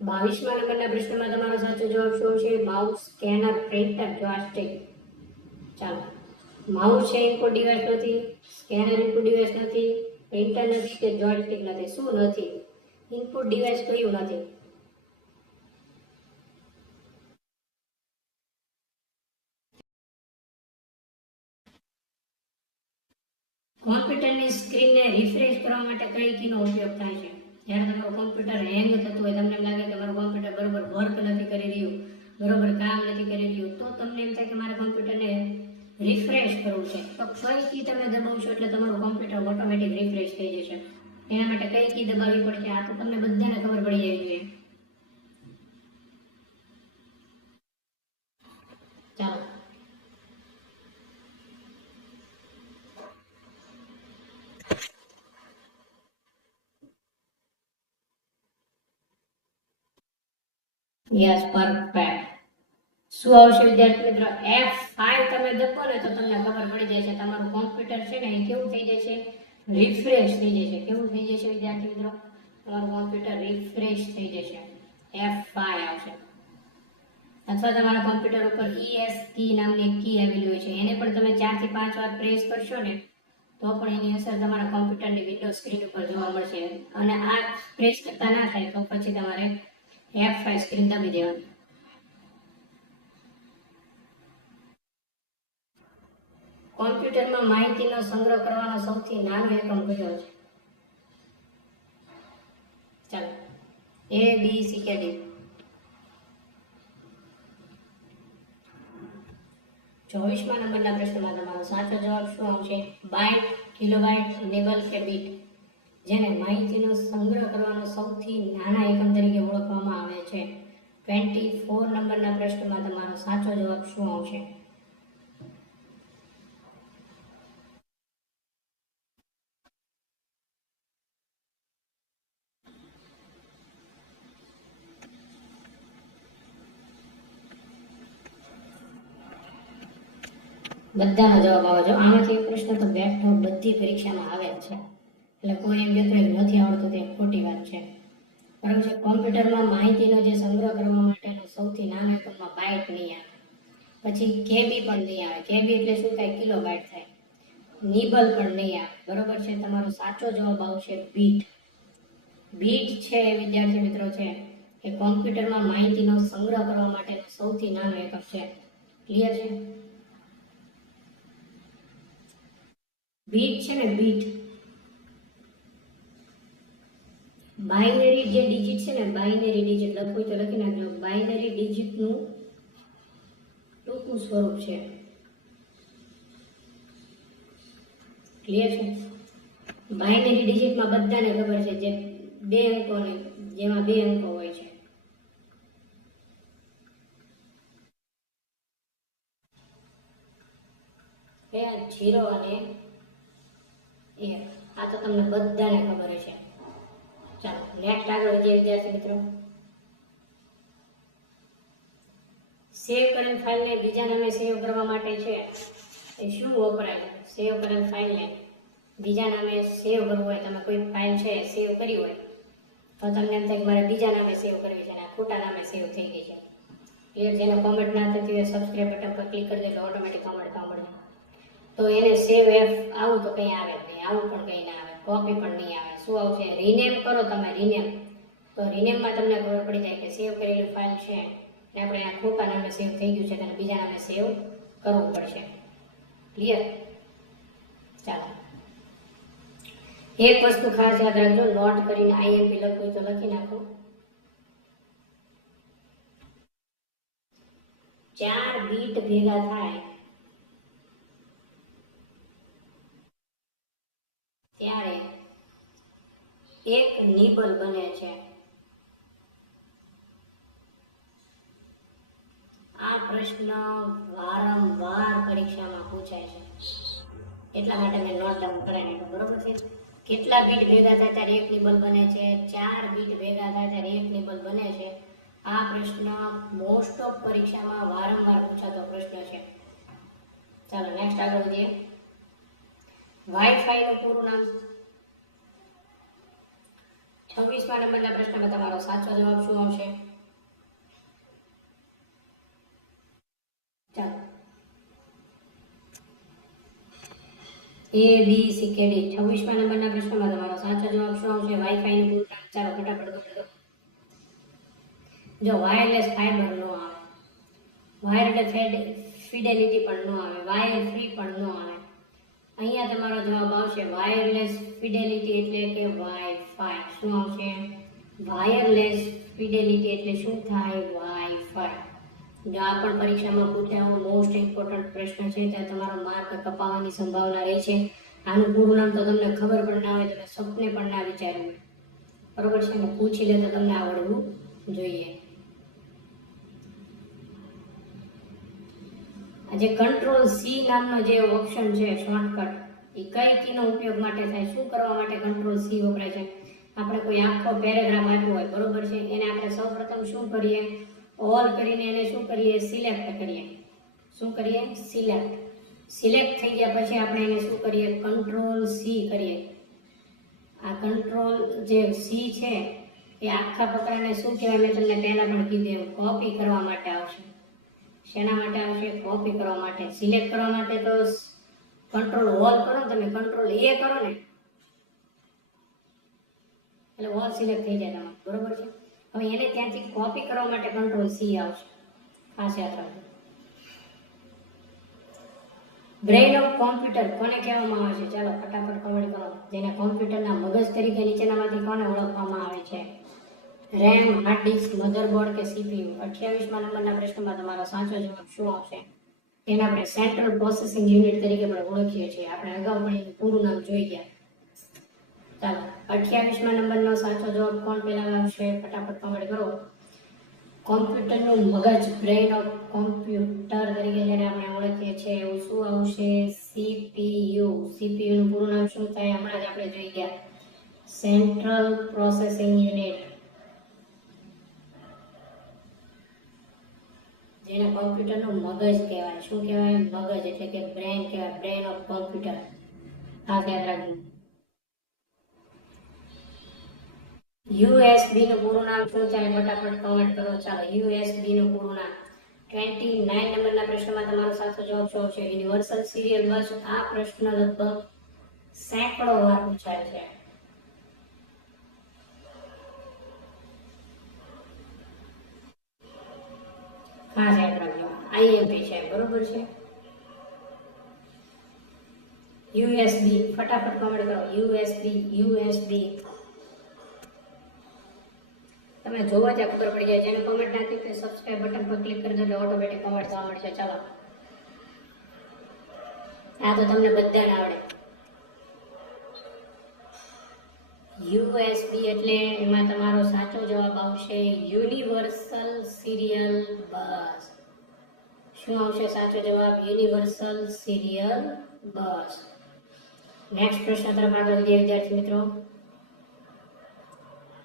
22મા નંબરના પ્રશ્નમાં તમારો સાચો જવાબ શું છે? Mouse, scanner, printer, જોયસ્ટિક. ચાલો માઉસ છે ઇનપુટ ડિવાઇસ નથી, સ્કેનર ઇનપુટ ડિવાઇસ નથી, પ્રિન્ટર નથી કે જોયસ્ટિક નથી. શું નથી? ઇનપુટ ડિવાઇસ કયું નથી? કોમ્પ્યુટરની સ્ક્રીનને રિફ્રેશ કરવા માટે કઈ કીનો ઉપયોગ થાય છે? જ્યારે તમારું કોમ્પ્યુટર હેંગ થતું હોય, તમને એમ લાગે કે મારું કોમ્પ્યુટર બરોબર વર્ક નથી કરી રહ્યું, બરોબર કામ નથી કરી રહ્યું, તો તમને એમ થાય કે મારે કોમ્પ્યુટરને રિફ્રેશ કરવું છે, તો કઈ કી તમે દબાવશો એટલે તમારું કોમ્પ્યુટર ઓટોમેટિક રિફ્રેશ થઈ જશે? એના માટે કઈ કી દબાવવી પડશે? આ તો તમને બધાને ખબર પડી જવી જોઈએ. ચાલો યસ, પરફેક્ટ. શું આવશે વિદ્યાર્થી મિત્રો? F5 તમે દબાવો ને તો તમને ખબર પડી જાય છે તમારું કોમ્પ્યુટર છે ને એ કેવું થઈ જાય છે? રિફ્રેશ થઈ જશે. કેવું થઈ જશે વિદ્યાર્થી મિત્રો? તમારું કોમ્પ્યુટર રિફ્રેશ થઈ જશે. F5 આવશે. અથવા તમારા કોમ્પ્યુટર ઉપર ESC નામની એક કી આવેલી હોય છે, એને પણ તમે 4 થી 5 વાર પ્રેસ કરશો ને તો પણ એની અસર તમારા કોમ્પ્યુટરની વિન્ડો સ્ક્રીન ઉપર જોવા મળશે. અને આ પ્રેસ કરતા ના થાય તો પછી તમારે F5 સ્ક્રીન દાબી દેવાની. કોમ્પ્યુટરમાં માહિતીનો સંગ્રહ કરવાનો સૌથી નાનો એકમ કયો છે? ચાલો, A, B, C કે D? 24મા નંબરના પ્રશ્નમાં તમારો સાચો જવાબ શું આવશે? બાઇટ, કિલોબાઇટ, નિબલ કે બીટ? જેને માહિતીનો સંગ્રહ કરવાનો સૌથી નાના એકમ તરીકે ઓળખવામાં આવે છે. 24 નંબરના પ્રશ્નમાં તમારો સાચો જવાબ શું આવશે? બધાનો જવાબ આવે. જો આમાંથી એક પ્રશ્ન તો બેઠો બધી પરીક્ષામાં આવે જ છે, એટલે કોઈ એમ કહેતો હોય નથી આવડતું તે ખોટી વાત છે. બરાબર છે. કોમ્પ્યુટરમાં માહિતીનો જે સંગ્રહ કરવા માટેનો સૌથી નાનો એકમમાં બાઇટ નહીં આવે, પછી કેબી પણ નહીં આવે. કેબી એટલે શું થાય? કિલોબાઇટ થાય. નિબલ પણ નહીં આવે. બરોબર છે. તમારો સાચો જવાબ આવશે બીટ. બીટ છે વિદ્યાર્થી મિત્રો છે એ કોમ્પ્યુટરમાં માહિતીનો સંગ્રહ કરવા માટેનો સૌથી નાનો એકમ છે. ક્લિયર છે? બીટ છે ને, બીટ બાઇનરી જે ડિજિટ છે ને, બાઇનરી ડિજિટ લખવું તો લખી નાખજો. બાઇનરી ડિજિટનું ટૂંકું સ્વરૂપ છે. ક્લિયર છે? બાઇનરી ડિજિટમાં બધાને ખબર છે જે બે અંકો ને જેમાં બે અંકો હોય છે. એ 0 અને 1 આ તો તમને બધાને ખબર છે. ચાલો નેક્સ્ટ આગળ વધીએ વિદ્યાર્થી મિત્રો. સેવ કરેલ ફાઇલને બીજા નામે સેવ કરવા માટે છે એ શું વપરાય? સેવ કરેલ ફાઇલને બીજા નામે સેવ કરવું હોય, તમે કોઈ ફાઇલ છે સેવ કરી હોય તો તમને એમ થાય કે મારે બીજા નામે સેવ કરવી છે અને ખોટા નામે સેવ થઈ ગઈ છે. ક્લિયર? જેને કોમેન્ટ ના થતી હોય સબસ્ક્રાઇબ બટન પર ક્લિક કરી દેજો, ઓટોમેટિક કોમેન્ટ મળે. તો એને સેવ એફ આવું તો કંઈ આવે જ નહીં, આવું પણ કંઈ ના આવે, કોપી પણ નહીં આવે. શું આવશે? રિનેમ કરો તમે, રિનેમ. તો રિનેમમાં તમને ખબર પડી જાય કે સેવ કરેલી ફાઇલ છે ને આપણે આ ખોટા નામે સેવ થઈ ગયું છે અને બીજા નામે સેવ કરવું પડશે. ક્લિયર? ચાલો, એક વસ્તુ ખાસ યાદ રાખજો, નોટ કરીને આઈએમપી લખવું તો લખી નાખો. 4 બીટ ભેગા થાય ત્યારે એક નિબલ બને છે. આ પ્રશ્ન વારંવાર પરીક્ષામાં પૂછાય છે, એટલા માટે મેં નોટ ડાઉન કરાવી નાખ્યો. બરોબર છે? કેટલા બીટ ભેગા થાય ત્યારે એક નિબલ બને છે? 4 બીટ ભેગા થાય ત્યારે એક નિબલ બને છે. આ પ્રશ્ન મોસ્ટ ઓફ પરીક્ષામાં વારંવાર પૂછાતો પ્રશ્ન છે. ચાલો નેક્સ્ટ આગળ વધીએ. વાઈફાઈ નું પૂરું નામ? 26મા નંબરના પ્રશ્નમાં તમારો સાચો જવાબ શું આવશે? ચાલો, A, B, C કે D? 26મા નંબરના પ્રશ્નમાં તમારો સાચો જવાબ શું આવશે? વાઈફાઈ નું પૂરું નામ. ચાલો ફટાફટ બોલો. જો વાયરલેસ ફાઈબર નો આવે, વાયરલેસ ફિડેલિટી પણ નો આવે, વાયર ફ્રી પણ નો આવે. અહીંયા તમારો જવાબ આવશે વાયરલેસ ફિડેલિટી એટલે કે વાઈફાઈ. શું આવશે? વાયરલેસ ફિડેલિટી એટલે શું થાય? વાઈફાઈ. જો આ પણ પરીક્ષામાં પૂછાયો મોસ્ટ ઇમ્પોર્ટન્ટ પ્રશ્ન છે, ત્યાં તમારો માર્ક કપાવવાની સંભાવના રહે છે. આનું પૂરું નામ તો તમને ખબર પણ ના હોય, તમે સપને પણ ના વિચાર્યું હોય. બરોબર છે ને? પૂછી લે તો તમને આવડવું જોઈએ. જે કંટ્રોલ સી નામનો જે ઓપ્શન છે શોર્ટકટ, એ કઈ કીનો ઉપયોગ માટે થાય? શું કરવા માટે કંટ્રોલ સી વપરાય છે? આપણે કોઈ આખો પેરેગ્રાફ આપ્યો હોય, બરોબર છે, એને આપણે સૌપ્રથમ શું કરીએ? ઓલ કરીને એને શું કરીએ? સિલેક્ટ કરીએ. શું કરીએ? સિલેક્ટ. સિલેક્ટ થઈ ગયા પછી આપણે એને શું કરીએ? કંટ્રોલ સી કરીએ. આ કંટ્રોલ જે સી છે એ આખા ફકરાને શું કહેવાય મેં તમને પહેલા પણ કીધું, કોપી કરવા માટે આવશે. શેના માટે આવશે? કોપી કરવા માટે. સિલેક્ટ કરવા માટે તો કંટ્રોલ હોલ કરો ને તમે, કંટ્રોલ એ કરો ને એટલે હોલ સિલેક્ટ થઈ જાય તમારે, બરોબર છે. હવે એને ત્યાંથી કોપી કરવા માટે કંટ્રોલ સી આવશે, ખાસ યાદ રાખજો. બ્રેઇન ઓફ કોમ્પ્યુટર કોને કહેવામાં આવે છે? ચાલો ફટાફટ કમેન્ટ કરો. જેને કોમ્પ્યુટરના મગજ તરીકે નીચેનામાંથી કોને ઓળખવામાં આવે છે? રેમ, હાર્ડ ડિસ્ક, મધરબોર્ડ કે સીપીયુ? 28મા નંબરના પ્રશ્નમાં તમારો સાચો જવાબ શું આવશે? તેને આપણે સેન્ટ્રલ પ્રોસેસિંગ યુનિટ તરીકે પણ ઓળખીએ છીએ. આપણે અગાઉ પણ એનું પૂરું નામ જોઈ ગયા. ચાલો 28મા નંબરનો સાચો જવાબ કોણ પહેલા આવશે? ફટાફટ કમેન્ટ કરો. કોમ્પ્યુટરનું મગજ, બ્રેઇન ઓફ કોમ્પ્યુટર તરીકે જેને આપણે ઓળખીએ છીએ એવું શું આવશે? સીપીયુ. સીપીયુ નું પૂરું નામ શું થાય? હમણાં જ આપણે જોઈ ગયા, સેન્ટ્રલ પ્રોસેસિંગ યુનિટ. જેને કોમ્પ્યુટરનું મગજ કહેવાય. શું કહેવાય? મગજ એટલે કે બ્રેઇન કહેવાય, બ્રેઇન ઓફ કોમ્પ્યુટર. ખાસ યાદ રાખજો. યુએસબી નું પૂરું નામ શું થાય? ફટાફટ કમેન્ટ કરો. ચાલો યુએસબી નું પૂરું નામ. 29 નંબરના પ્રશ્નમાં તમારો સાચો જવાબ શું આવશે? યુનિવર્સલ સિરિયલ બસ. આ પ્રશ્ન લગભગ સેંકડો વાર પૂછાય છે. ખાસ યાદ રાખજો, આઈએમપી છે, બરોબર છે. યુએસબી ફટાફટ કમેન્ટ કરો. યુએસબી, યુએસબી તમે જોવો ત્યાં ખબર પડી જાય. જેને કોમેન્ટ નાખી તે સબસ્ક્રાઇબ બટન પર ક્લિક કરી દો એટલે ઓટોમેટિક કોમેન્ટ જોવા મળશે. ચાલો આ તો તમને બધાને આવડે. યુએસબી એટલે એમાં તમારો સાચો જવાબ આવશે યુનિવર્સલ સિરિયલ બસ. શું આવશે સાચો જવાબ? યુનિવર્સલ સિરિયલ બસ. નેક્સ્ટ પ્રશ્ન તરફ આગળ વધીએ વિદ્યાર્થી મિત્રો.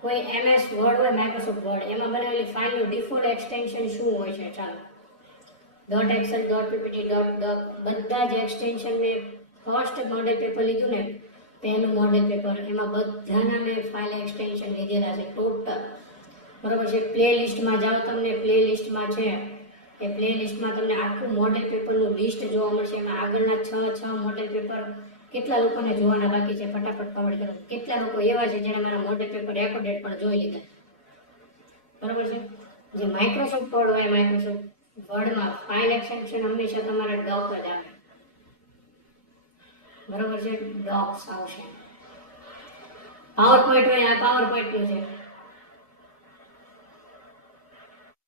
કોઈ એમએસ વર્ડ હોય, માઇક્રોસોફ્ટ વર્ડ, એમાં બનાવેલી ફાઇલનું ડિફોલ્ટ એક્સટેન્શન શું હોય છે? ચાલો dot Excel, dot PPT, dot doc બધા જ એક્સટેન્શન મેં ફર્સ્ટ મોડેલ પેપર લીધું ને, પહેલું મોડેલ પેપર, એમાં બધાના મેં ફાઇલ એક્સટેન્શન લીધેલા છે ટોટલ, બરોબર છે. પ્લે લિસ્ટમાં જાઓ, તમને પ્લે લિસ્ટમાં છે એ પ્લે લિસ્ટમાં તમને આખું મોડેલ પેપરનું લિસ્ટ જોવા મળશે. એમાં આગળના 6 મોડેલ પેપર કેટલા લોકોને જોવાના બાકી છે? ફટાફટ કમેન્ટ કરો. કેટલા લોકો એવા છે જેણે મારા મોડેલ પેપર રેકોર્ડેડ પણ જોઈ લીધા? બરોબર છે. જે માઇક્રોસોફ્ટ વર્ડ હોય, માઇક્રોસોફ્ટ વર્ડમાં ફાઇલ એક્સટેન્શન હંમેશા તમારે ડોક જ આવે, બરોબર છે. ડોક્સ આવશે. પાવર પોઈન્ટ હોય, આ પાવર પોઈન્ટ નું છે,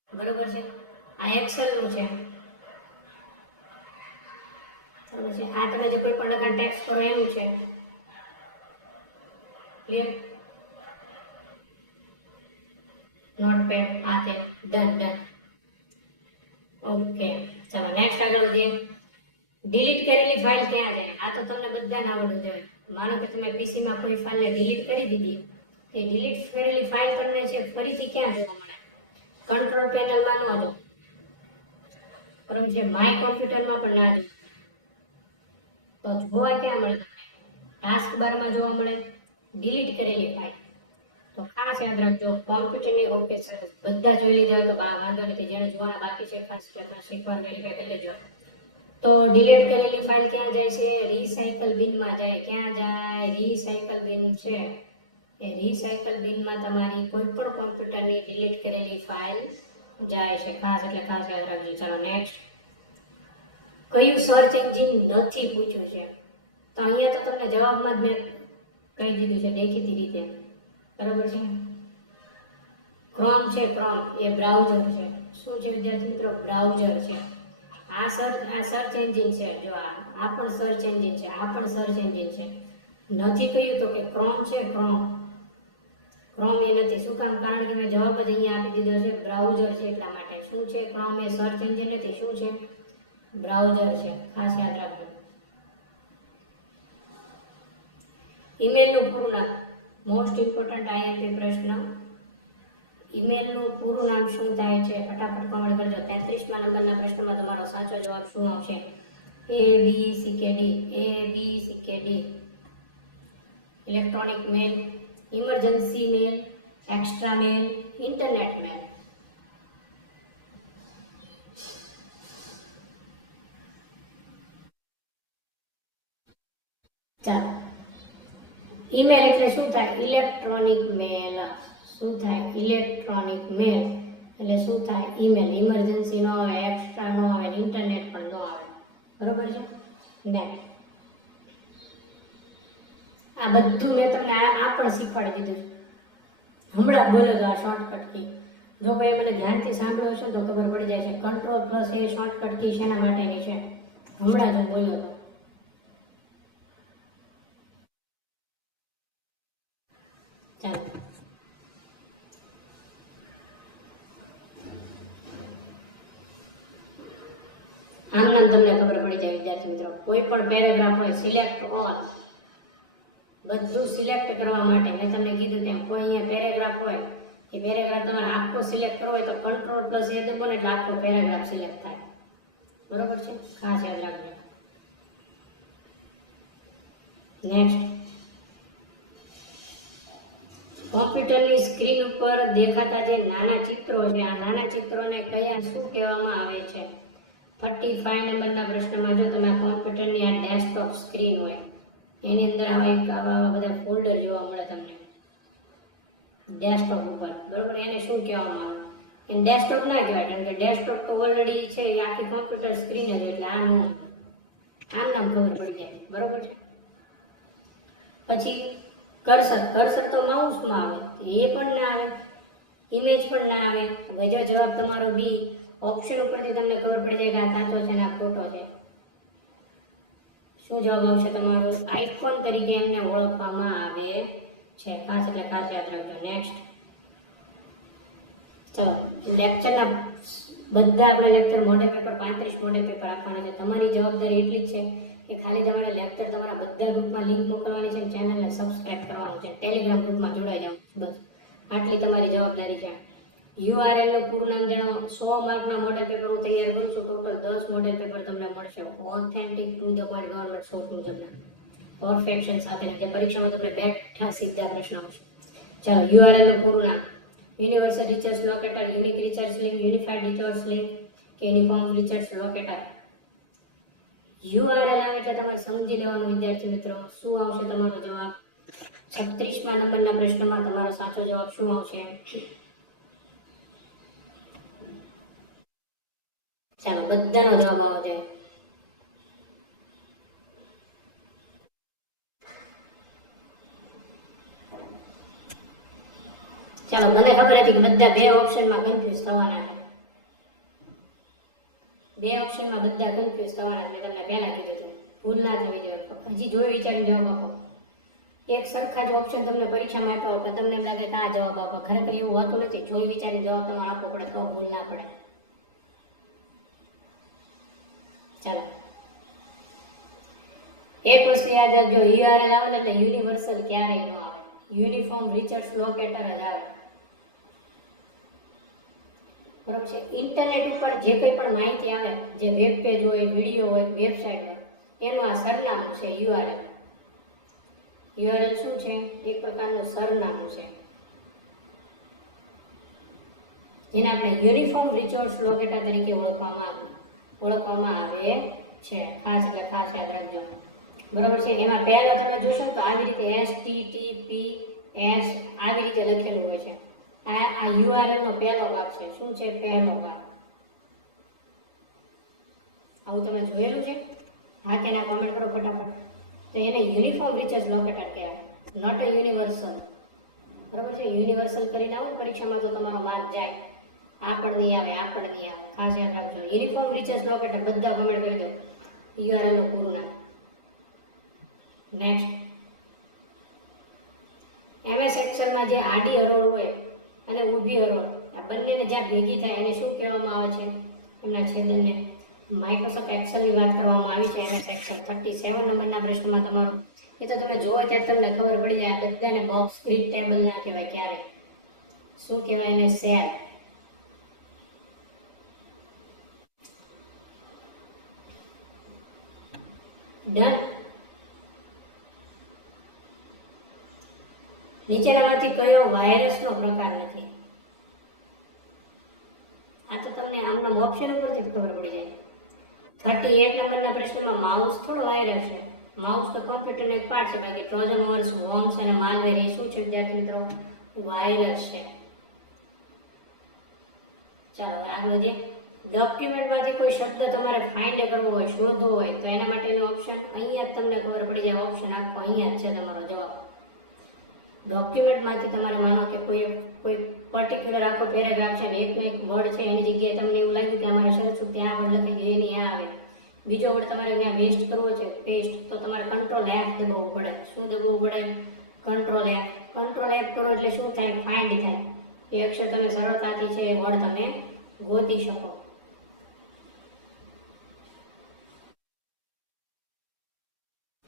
બરોબર છે. આ એક્સેલ નું છે, બરોબર છે. આ તમે જે કોઈ પણ લખાણ ટેક્સ્ટ કરો એનું છે. ક્લિયર? નોટપેડ આ છે. ડન. ઓકે ચાલો નેક્સ્ટ આગળ વધીએ. ડિલીટ કરેલી ફાઇલ ક્યાં જાય? આ તો તમને બધાને આવડવું જોઈએ. માનો કે તમે પીસી માં કોઈ ફાઇલને ડિલીટ કરી દીધી, તે ડિલીટ કરેલી ફાઇલ તમને છે ફરીથી ક્યાં જોવા મળે? કંટ્રોલ પેનલમાં ન જો, બરોબર છે. માય કોમ્પ્યુટરમાં પણ ના જો, તો જોવા ક્યાં મળે? ટાસ્ક બારમાં જોવા મળે ડિલીટ કરેલી ફાઇલ. તો ખાસ યાદ રાખજો, કોમ્પ્યુટરની ઓકે સરસ બધા જોઈ લીધા તો વાંધો નથી. જેને જોવાના બાકી છે ખાસ શીખવા વેરીફાઈ કરી લેજો. તો ડિલીટ કરેલી ફાઇલ ક્યાં જાય છે? રીસાયકલ બિનમાં જાય. ક્યાં જાય? રીસાયકલ બિન છે, એ રીસાયકલ બિનમાં તમારી કોઈ પણ કોમ્પ્યુટરની ડિલીટ કરેલી ફાઇલ જાય છે. ખાસ એટલે ખાસ યાદ રાખજો. ચાલો નેક્સ્ટ. કયું સર્ચ એન્જિન નથી પૂછ્યું છે? તો અહીંયા તો તમને જવાબમાં જ મેં કહી દીધું છે દેખીતી રીતે, બરાબર છે. ક્રોમ છે, ક્રોમ એ બ્રાઉઝર છે. શું છે વિદ્યાર્થી મિત્રો? બ્રાઉઝર છે. આ સર્ચ એન્જિન છે. જો આ પણ સર્ચ એન્જિન છે, આ પણ સર્ચ એન્જિન છે. નથી કહ્યું તો કે ક્રોમ છે, ક્રોમ એ નથી. શું કામ? કારણ કે મેં જવાબ જ અહીંયા આપી દીધો છે, બ્રાઉઝર છે એટલા માટે. શું છે? ક્રોમ એ સર્ચ એન્જિન નથી. શું છે? બ્રાઉઝર છે. ખાસ યાદ રાખજો. ઈમેલનું પૂરું નામ, મોસ્ટ ઇમ્પોર્ટન્ટ આઈએમપી પ્રશ્ન. ઈમેલનું પૂરું નામ શું થાય છે? ફટાફટ કમેન્ટ કરજો. 33મા નંબરના પ્રશ્નમાં તમારો સાચો જવાબ શું આવશે? ABCD. ઇલેક્ટ્રોનિક મેલ, ઇમરજન્સી મેલ, એક્સ્ટ્રા મેલ, ઇન્ટરનેટ મેલ. ચાલો, ઈમેલ એટલે શું થાય? ઇલેક્ટ્રોનિક મેલ. શું થાય? ઇલેક્ટ્રોનિક મેલ એટલે શું થાય? ઈમેલ. ઇમરજન્સી નો આવે, એક્સ્ટ્રા નો આવે, ઇન્ટરનેટ પણ નો આવે. બરોબર છે ને? આ બધું મેં તમને આ પણ શીખવાડી દીધું છે. હમણાં બોલો તો આ શોર્ટકટ કી. જો કોઈ મને ધ્યાનથી સાંભળ્યો છે તો ખબર પડી જાય છે. Ctrl+A શોર્ટકટ કી શેના માટેની છે? હમણાં જ બોલ્યો તો. ચાલો, આમ તમને ખબર પડી જાય વિદ્યાર્થી મિત્રો. કોઈ પણ પેરેગ્રાફ હોય, સિલેક્ટ ઓલ, બધું સિલેક્ટ કરવા માટે મેં તમને કીધું તેમ કોઈ અહીંયા પેરેગ્રાફ હોય, એ પેરેગ્રાફ તમારે આખો સિલેક્ટ કરવો હોય તો Ctrl+A દબાવો ને એટલે આખો પેરેગ્રાફ સિલેક્ટ થાય. બરોબર છે? ખાસ યાદ રાખજો. નેક્સ્ટ, કોમ્પ્યુટરની સ્ક્રીન ઉપર દેખાતા જે નાના ચિત્રો છે, આ નાના ચિત્રોને કયા શું કહેવામાં આવે છે? 35 નંબરના પ્રશ્નમાં જો તમે કોમ્પ્યુટરની આ ડેસ્કટોપ સ્ક્રીન હોય, એની અંદર આવા બધા ફોલ્ડર જોવા મળે તમને ડેસ્કટોપ ઉપર. બરોબર? એને શું કહેવામાં આવે? એને ડેસ્કટોપ ના કહેવાય, કારણ કે ડેસ્કટોપ તો ઓલરેડી છે, એ આખી કોમ્પ્યુટર સ્ક્રીન જ, એટલે આમ નામ ખબર પડી જાય. બરોબર છે? પછી કર્સર તો માઉસમાં આવે, એ પણ ના આવે, ઇમેજ પણ ના આવે. બીજો જવાબ તમારો બી. ઓપ્શન ઉપરથી તમને ખબર પડી જાય કે આ સાચો છે ને આ ખોટો છે. શું જવાબ આવશે તમારો? આઇકોન તરીકે એમને ઓળખવામાં આવે છે. ખાસ એટલે ખાસ યાદ રાખજો. નેક્સ્ટ, ચલો, લેક્ચરના બધા આપણે lecture model paper 35 model paper આપવાના છે. તમારી જવાબદારી એટલી જ છે કે ખાલી તમારે લેક્ચર તમારા બધા ગ્રુપમાં લિંક મોકલવાની છે, ચેનલને સબસ્ક્રાઇબ કરવાનું છે, ટેલિગ્રામ ગ્રુપમાં જોડાઈ જાવ. બસ આટલી તમારી જવાબદારી છે. યુઆરએલ નું પૂરું નામ જણાવો. 100 માર્કના મોડેલ પેપર હું તૈયાર કરું છું. ટોટલ 10 મોડેલ પેપર તમને મળશે, authentic to the point government source મુજબના, પરફેક્શન સાથે, જે પરીક્ષામાં તમને બેઠા સીધા પ્રશ્ન આવશે. ચાલો, યુઆરએલ નું પૂરું નામ: universal research locator, unique research link, unified resource link કે યુનિફોર્મ રિસર્ચ લોકેટર. યુઆરએલ આવે એટલે તમારે સમજી લેવાનું વિદ્યાર્થી મિત્રો. શું આવશે તમારો જવાબ? 36મા નંબરના પ્રશ્નમાં તમારો સાચો જવાબ શું આવશે? ચાલો, બધાનો જવાબ આવવો જોઈએ. ચાલો, મને ખબર હતી કે બધા બે ઓપ્શનમાં કન્ફ્યુઝ થવાના છે. બે ઓપ્શનમાં બધા કન્ફ્યુઝ થવાના છે. મેં તમને પહેલા કીધું હતું, ભૂલ ના થવી જોઈએ. હજી જોઈ વિચારીને જવાબ આપો. એક સરખા જ ઓપ્શન તમને પરીક્ષામાં આપ્યો હોય, તમને એમ લાગે કે આ જવાબ આપો. ખરેખર એવું હોતું નથી. જોઈ વિચારીને જવાબ તમારે આપવો પડે તો ભૂલ ના પડે. ચાલો, એક વસ્તુ યાદ રાખજો, યુઆરએલ આવે એટલે યુનિવર્સલ ક્યારેય ન આવે, યુનિફોર્મ રિસર્ચ લોકેટર જ આવે. બરોબર છે? ઇન્ટરનેટ ઉપર જે કંઈ પણ માહિતી આવે, જે વેબ પેજ હોય, વિડીયો હોય, વેબસાઇટ હોય, એનું આ સરનામું છે યુઆરએલ. યુઆરએલ શું છે? એક પ્રકારનું સરનામું છે, જેને આપણે યુનિફોર્મ રિસોર્સ લોકેટર તરીકે ઓળખવામાં આવે છે. ખાસ એટલે ખાસ યાદ રાખજો. બરોબર છે? એમાં પહેલા તમે જોશો તો આવી રીતે HTTPS આવી રીતે લખેલું હોય છે. આ યુઆરએલ નો પહેલો ભાગ છે. શું છે પહેલો ભાગ? આવું તમે જોયેલું છે? હા કે ના કોમેન્ટ કરો ફટાફટ. તો એને યુનિફોર્મ રિસર્ચ લોકેટર કહેવાય, નોટ અ યુનિવર્સલ. બરોબર છે? યુનિવર્સલ કરીને આવું પરીક્ષામાં તો તમારો માર્ક જાય. આ પણ નહીં આવે, આ પણ નહીં આવે. ખાસ યાદ રાખજો. યુનિફોર્મ રિસર્ચ લોકેટર બધા કમેન્ટ કરી દો યુઆરએલ નું પૂરું નામ. નેક્સ્ટ, એમએસ એક્સેલમાં જે આડી હરોળ હોય અને ઊભી હરોળ, આ બંનેને જ્યાં ભેગી થાય એને શું કહેવામાં આવે છે? એમના છેદનને. માઇક્રોસોફ્ટ એક્સેલની વાત કરવામાં આવી છે. એમએસ એક્સેલ 37 નંબરના પ્રશ્નમાં તમારું, એ તો તમે જોવો ત્યારે તમને ખબર પડી જાય. આ બધાને બોક્સ ગ્રીડ ટેબલ ના કહેવાય ક્યારે. શું કહેવાય એને? સેલ. ડન. નીચેનામાંથી કયો વાયરસનો પ્રકાર નથી? આ તો તમને આમના ઓપ્શન ઉપરથી જ ખબર પડી જાય. 38 નંબરના પ્રશ્નમાં માઉસ થોડો વાયરસ છે. માઉસ તો કોમ્પ્યુટરનો એક પાર્ટ છે, બાકી ટ્રોજન હોર્સ, વોર્મ્સ અને માલવેર એ શું છે વિદ્યાર્થી મિત્રો? વાયરસ છે. ચાલો આગળ વધીએ. ડોક્યુમેન્ટમાંથી કોઈ શબ્દ તમારે ફાઇન્ડ કરવો હોય, શોધવો હોય, તો એના માટેનો ઓપ્શન અહીંયા જ તમને ખબર પડી જાય. ઓપ્શન આખો અહીંયા જ છે તમારો જવાબ. ડોક્યુમેન્ટમાંથી તમારે માનો કે કોઈ પર્ટિક્યુલર આખો પેરેગ્રાફ છે, એક વર્ડ છે, એની જગ્યાએ તમને એવું લાગ્યું કે અમારે સરસ ત્યાં વર્ડ લખી ગયો એની આ આવે, બીજો વર્ડ તમારે ત્યાં વેસ્ટ કરવો છે, પેસ્ટ, તો તમારે કંટ્રોલ F દબાવવું પડે. શું દબાવવું પડે? Control F. કંટ્રોલ F કરો એટલે શું થાય? ફાઇન્ડ થાય. એ અક્ષર તમે સરળતાથી છે એ વર્ડ તમે ગોતી શકો.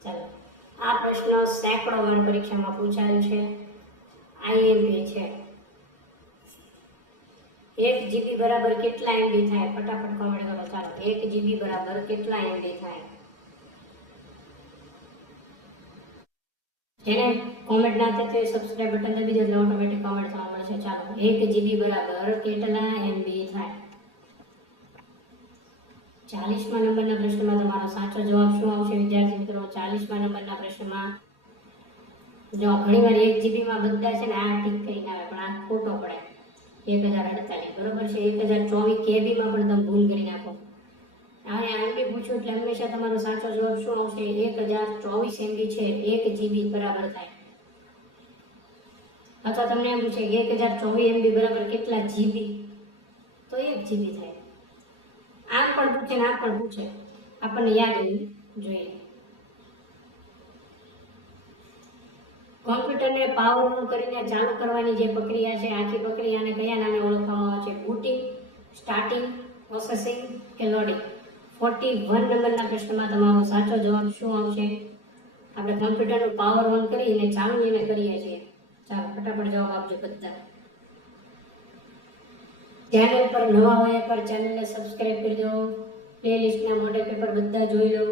ચાલો, આ પ્રશ્ન સેંકડો વાર પરીક્ષામાં પૂછાયો છે. IMP છે. 1 GB બરાબર કેટલા MB થાય? ફટાફટ કોમેન્ટ કરો. ચાલો, 1 GB બરાબર કેટલા MB થાય? જેને કોમેન્ટ ના થાય તે સબસ્ક્રાઇબ બટન દબી દો એટલે ઓટોમેટિક કોમેન્ટ થવા મળશે. ચાલો, 1 GB બરાબર કેટલા MB થાય? 40મા નંબરના પ્રશ્નમાં તમારો સાચો જવાબ શું આવશે વિદ્યાર્થી મિત્રો? 40મા નંબરના પ્રશ્નમાં જો ઘણીવાર 1 GB માં બધા છે ને આ ટીક કરીને આવે, પણ આ ખોટો પડે. 1048 બરોબર છે. 1024 KB માં પણ તમે ભૂલ કરી નાખો. હવે MB પૂછ્યું એટલે હંમેશા તમારો સાચો જવાબ શું આવશે? 1024 MB છે 1 GB બરાબર થાય. અથવા તમને એમ પૂછે 1024 MB બરાબર કેટલા GB, તો 1 GB થાય. આમ પણ પૂછે ને આમ પણ પૂછે, આપણને યાદ હોવું જોઈએ. કોમ્પ્યુટરને પાવર ઓન કરીને ચાલુ કરવાની જે પ્રક્રિયા છે, આખી પ્રક્રિયાને કયા નામે ઓળખવામાં આવે છે? બૂટિંગ, સ્ટાર્ટિંગ, પ્રોસેસિંગ કે લોડિંગ? 41 નંબરના પ્રશ્નમાં તમારો સાચો જવાબ શું આવશે? આપણે કોમ્પ્યુટરનું પાવર ઓન કરીને ચાલુ એને કરીએ છીએ. ચાલો ફટાફટ જવાબ આપજો બધા. ચેનલ પર નવા હોય પર ચેનલને સબસ્ક્રાઇબ કરી દો. પ્લેલિસ્ટના મોડેલ પેપર બધા જોઈ લો.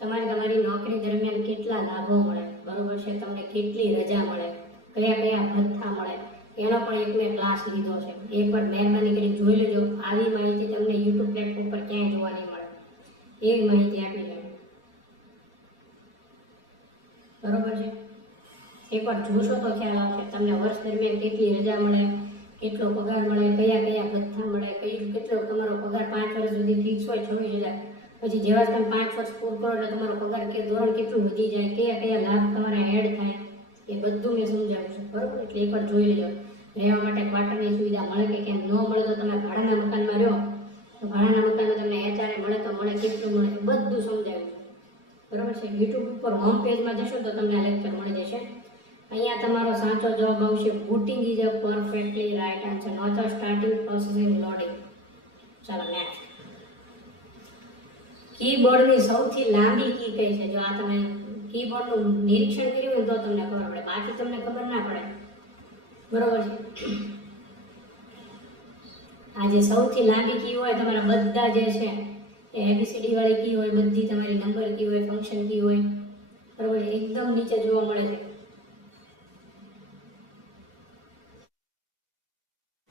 તમારી નોકરી દરમિયાન કેટલા લાભો મળે, બરોબર છે, તમને કેટલી રજા મળે, કયા ભથ્થા મળે, એનો પણ એક મેં ક્લાસ લીધો છે. એકવાર મહેરબાની કરી જોઈ લેજો. આવી માહિતી તમને YouTube પ્લેટફોર્મ પર ક્યાંય જોવા નહીં મળે. એવી માહિતી આપી છે, બરોબર છે. એકવાર જોશો તો ખ્યાલ આવશે તમને વર્ષ દરમિયાન કેટલી રજા મળે, કેટલો પગાર મળે, કયા ભથ્થા મળે, કેટલો તમારો પગાર 5 વર્ષ સુધી ફિક્સ હોય 26,000, પછી જેવા તમે 5 વર્ષ પૂરું કરો એટલે તમારો પગાર કે ધોરણ કેટલું વધી જાય, કયા લાભ તમારા એડ થાય, એ બધું મેં સમજાવ્યું છે, બરોબર. એટલે એકવાર જોઈ લેજો. રહેવા માટે ક્વાર્ટરની સુવિધા મળે કે કેમ, ન મળે તો તમે ભાડાના મકાનમાં રહો તો ભાડાના મકાનમાં તમને HRA મળે તો મળે, કેટલું મળે, બધું સમજાવ્યું છે, બરોબર છે. YouTube ઉપર હોમ પેજમાં જશો તો તમને આ લેક્ચર મળી જશે. અહીંયા તમારો સાચો જવાબ આવશે booting is a perfectly right answer, not a starting, processing, loading. ચાલો નેક્સ્ટ. કીબોર્ડની સૌથી લાંબી કી કઈ છે? જો આ તમે કીબોર્ડનું નિરીક્ષણ કર્યું હોય તો તમને ખબર પડે, બાકી તમને ખબર ના પડે, બરોબર છે. આ જે સૌથી લાંબી કી હોય તમારા બધા જે છે એ ABCD વાળી કી હોય, બધી તમારી નંબર કી હોય, ફંક્શન કી હોય, બરોબર છે, એકદમ નીચે જોવા મળે છે.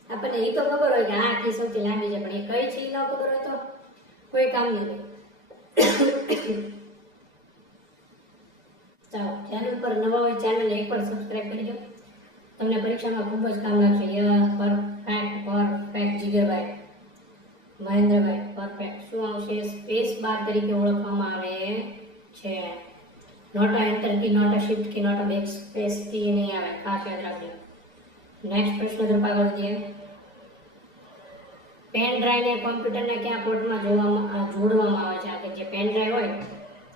આપણને એ તો ખબર હોય કે આ કી સૌથી લાંબી છે, પણ એ કઈ છે એ ન ખબર હોય તો કોઈ કામ નહીં. ચાલો, ચેનલ પર નવા હોય ચેનલ એકવાર સબસ્ક્રાઇબ કરી દો, તમને પરીક્ષામાં ખૂબ જ કામ લાગશે. પરફેક્ટ જીગરભાઈ, મહેન્દ્રભાઈ, પરફેક્ટ શું આવશે? સ્પેસ બાર તરીકે ઓળખવામાં આવે છે. Not a enter key, not a shift key, not a backspace key નહીં આવે, ખાસ યાદ રાખજો. નેક્સ્ટ પ્રશ્ન તરફ આગળ વધીએ. પેન ડ્રાઈવને કોમ્પ્યુટરને કયા પોર્ટમાં જોડવામાં આવે છે? આ જે પેન ડ્રાઈવ હોય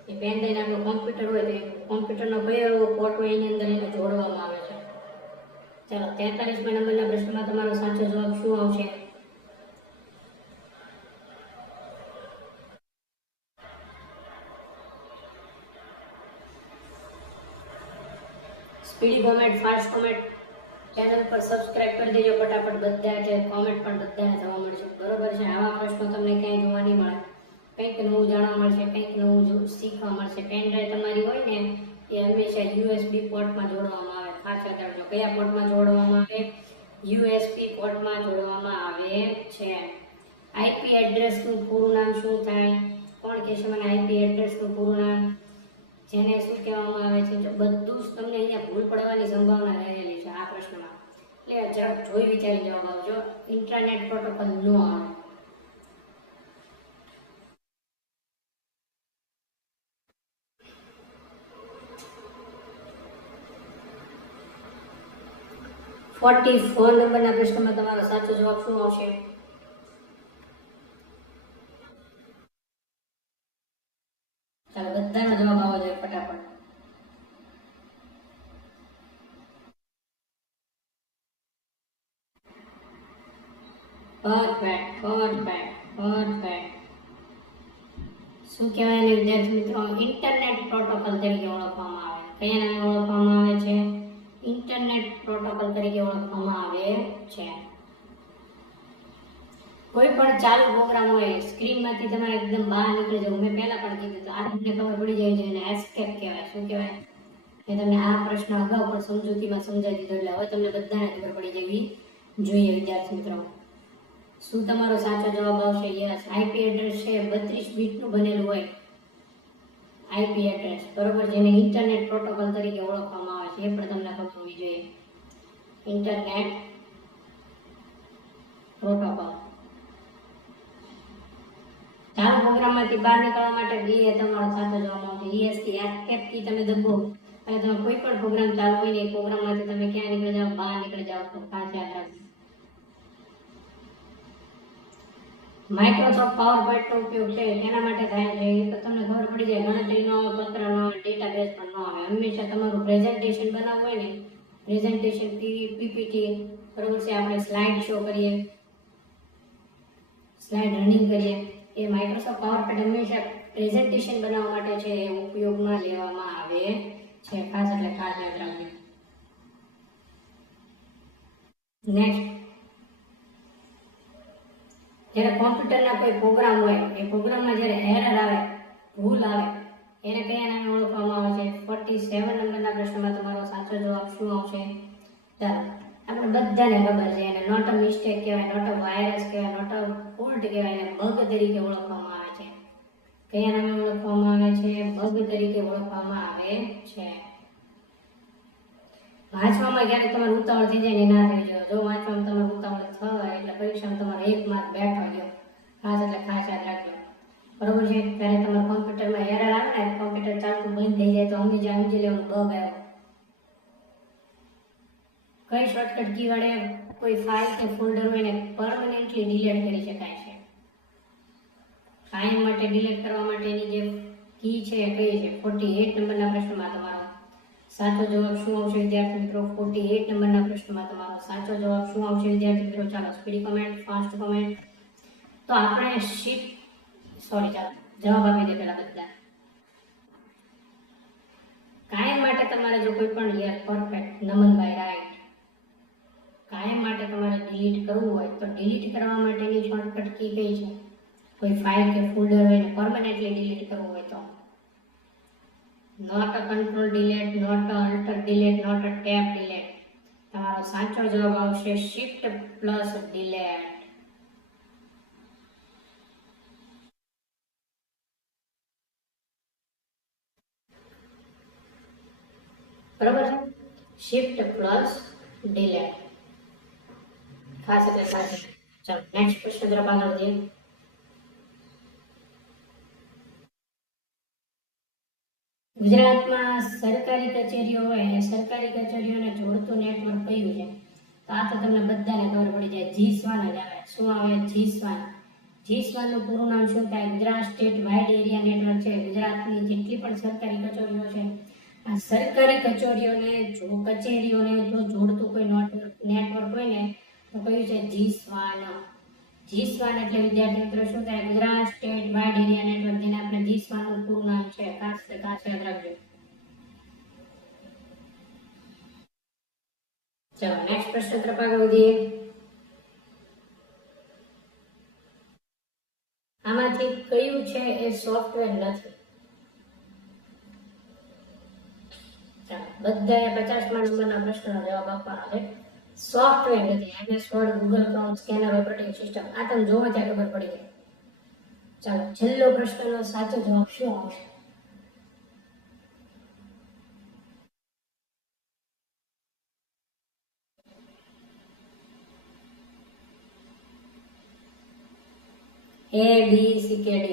એ પેન ડ્રાઈવ આપણું કોમ્પ્યુટર હોય તો કોમ્પ્યુટરનો કયો પોર્ટ હોય એની અંદર એને જોડવામાં આવે છે. ચાલો, 43મા નંબરના પ્રશ્નમાં તમારો સાચો જવાબ શું આવશે? Speedy comment, fast comment, channel પર સબસ્ક્રાઇબ કરી દેજો ફટાફટ બધા, એટલે કોમેન્ટ પણ બધાને થવા મળશે, બરોબર છે. આવા પ્રશ્નો તમને ક્યાંય જોવા નહીં મળે, કંઈક નવું જાણવા મળશે, કંઈક નવું શીખવા મળશે. પેન ડ્રાઈવ તમારી હોય ને એ હંમેશા USB પોર્ટમાં જોડવામાં આવે, ખાસ યાદ રાખજો કયા પોર્ટમાં જોડવામાં આવે, યુએસબી પોર્ટમાં જોડવામાં આવે છે. આઈપી એડ્રેસનું પૂરું નામ શું થાય? કોણ કહેશે મને આઈપી એડ્રેસનું પૂરું નામ? જેને શું કહેવામાં આવે છે? જો બધું જ તમને અહીંયા ભૂલ પડવાની સંભાવના રહેલી છે આ પ્રશ્નમાં, એટલે જરાક જોઈ વિચારી જવાબ આવજો. ઇન્ટરનેટ પ્રોટોકોલ નો આવે. ફોર્ટી ફોર નંબરના પ્રશ્નમાં તમારો સાચો જવાબ શું આવશે? ચાલો બધાનો જવાબ આવવો જોઈએ ફટાફટ. પરફેક્ટ. શું કહેવાય ને વિદ્યાર્થી મિત્રો? ઇન્ટરનેટ પ્રોટોકોલ તરીકે ઓળખવામાં આવે. કયા નામે ઓળખવામાં આવે છે? ઇન્ટરનેટ પ્રોટોકોલ તરીકે ઓળખવામાં આવે છે. કોઈ પણ ચાલુ પ્રોગ્રામ હોય સ્ક્રીનમાંથી તમારે એકદમ બહાર નીકળી જવું, મેં પહેલા પણ કીધું તો આ તમને ખબર પડી જાય છે, એને એસ્કેપ કહેવાય. શું કહેવાય? મેં તમને આ પ્રશ્ન અગાઉ પણ સમજૂતીમાં સમજાવી દીધો, એટલે હવે તમને બધાને ખબર પડી જવી જોઈએ વિદ્યાર્થી મિત્રો. શું તમારો સાચો જવાબ આવશે? યસ. આઈપી એડ્રેસ છે 32 બીટનું બનેલું હોય આઈપી એડ્રેસ, બરોબર, જેને ઇન્ટરનેટ પ્રોટોકોલ તરીકે ઓળખવામાં આવે છે, એ પણ તમને ખબર હોવી જોઈએ. Internet protocol. ચાલુ પ્રોગ્રામમાંથી બહાર નીકળવા માટે બી એ તમારો સાચો જવાબ આવશે. યસ થી એસ્કેપ કી તમે દબો અને તમે કોઈ પણ પ્રોગ્રામ ચાલુ હોય ને એ પ્રોગ્રામમાંથી તમે ક્યાં નીકળી જાઓ? બહાર નીકળી જાઓ. તો ખાસ યાદ રાખજો. માઇક્રોસોફ્ટ પાવરપોઈન્ટ નો ઉપયોગ છે તેના માટે થાય છે એ તો તમને ખબર પડી જાય. ગણતરીનો, પત્રનો, ડેટાબેઝ પણ ન આવે. હંમેશા તમારું પ્રેઝન્ટેશન બનાવવું હોય ને, પ્રેઝન્ટેશન પીપીટી, બરોબર છે, આપણે સ્લાઇડ શો કરીએ, સ્લાઇડ રનિંગ કરીએ, એ માઇક્રોસોફ્ટ પાવરપોઈન્ટ હંમેશા પ્રેઝન્ટેશન બનાવવા માટે છે એ ઉપયોગમાં લેવામાં આવે છે. ખાસ એટલે ખાસ યાદ રાખજો. નેક્સ્ટ, જ્યારે કોમ્પ્યુટરના કોઈ પ્રોગ્રામ હોય એ પ્રોગ્રામમાં જ્યારે એરર આવે, ભૂલ આવે, એને કયા નામે ઓળખવામાં આવે છે? 47 નંબરના પ્રશ્નમાં તમારો સાચો જવાબ શું આવશે? ચાલો આપણે બધાને ખબર છે, એને નોટ અ મિસ્ટેક કહેવાય, નોટ અ વાયરસ કહેવાય, નોટ અ ફોલ્ટ કહેવાય, એને બગ તરીકે ઓળખવામાં આવે છે. કયા નામે ઓળખવામાં આવે છે? બગ તરીકે ઓળખવામાં આવે છે. વાંચવામાં ક્યારેક તમારે ઉતાવળ થઈ જાય ને ના થઈ જાય. જો વાંચવામાં તમારે ઉતાવળ થાય એટલે પરીક્ષામાં તમારે 1 માર્ક બેઠો ગયો. ખાસ એટલે ખાસ યાદ રાખજો, બરોબર છે. ત્યારે તમારા કોમ્પ્યુટરમાં એરર આવે ને, કોમ્પ્યુટર ચાલતું બંધ થઈ જાય તો સમજી લેવાનું બગ આવ્યો. કઈ શોર્ટકટ કી વડે કોઈ ફાઇલ કે ફોલ્ડર હોય ને પરમનન્ટલી ડિલીટ કરી શકાય છે? કાયમ માટે ડિલીટ કરવા માટેની જે કી છે એ કઈ છે? 48 નંબરના પ્રશ્નમાં તમારો સાચો જવાબ શું આવશે વિદ્યાર્થી મિત્રો? 48 નંબરના પ્રશ્નમાં તમારો સાચો જવાબ શું આવશે વિદ્યાર્થી મિત્રો? ચાલો સ્પીડ કમેન્ટ, ફાસ્ટ કમેન્ટ. તો આપણે ચાલો જવાબ આપી દે પેલા બધા. કાયમ માટે તમારે જો કોઈ પણ પરફેક્ટ નમનભાઈ રાઈટ. કાયમ માટે તમારે ડિલીટ કરવું હોય તો ડિલીટ કરવા માટેની શોર્ટકટ કી કઈ છે? કોઈ ફાઇલ કે ફોલ્ડર હોય ને પરમનન્ટલી ડિલીટ કરવું હોય તો not a control delete, not a alter delete, not a tab delete. તમારો સાચો જવાબ આવશે શિફ્ટ પ્લસ ડિલીટ. બરાબર છે? Shift plus delete. ખાસ એટલે ખાસ. ચાલો નેક્સ્ટ ક્વેશ્ચન તરફ આગળ વધીએ. ગુજરાતમાં સરકારી કચેરીઓ હોય એ સરકારી કચેરીઓને જોડતું નેટવર્ક કયું છે? તો આ તો તમને બધાને ખબર પડી જાય, જીસ્વાન જ આવે. શું આવે? જીસ્વાન. જીસ્વાનનું પૂરું નામ શું થાય? Gujarat state wide area network છે. ગુજરાતની જેટલી પણ સરકારી કચેરીઓ છે, આ સરકારી કચેરીઓને જો જોડતું કોઈ નેટવર્ક હોય ને તો કયું છે? જીસ્વાન. જીસ્વાન એટલે વિદ્યાર્થી મિત્રો શું થાય? Gujarat state wide area network, જેને આપણે જીસ્વાનનું પૂરું નામ છે. ખાસ યાદ રાખજો. ચલો નેક્સ્ટ પ્રશ્ન તરફ આગળ વધીએ. આમાંથી કયું છે એ સોફ્ટવેર નથી? બધાએ 50મા નંબરના પ્રશ્નનો જવાબ આપવાનો છે. સોફ્ટવેર હતી MS word, Google chrome, scanner, operating system. આ તમે જોવો ત્યાં ખબર પડી જાય. ચાલો છેલ્લો પ્રશ્નનો સાચો જવાબ શું આવશે? A B C K D.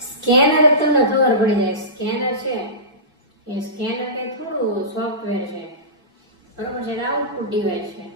Scanner તમને ખબર પડી જાય. સ્કેનર છે એ સ્કેનર કે થોડું સોફ્ટવેર છે, બરોબર છે, આઉટપુટ ડિવાઇસ છે.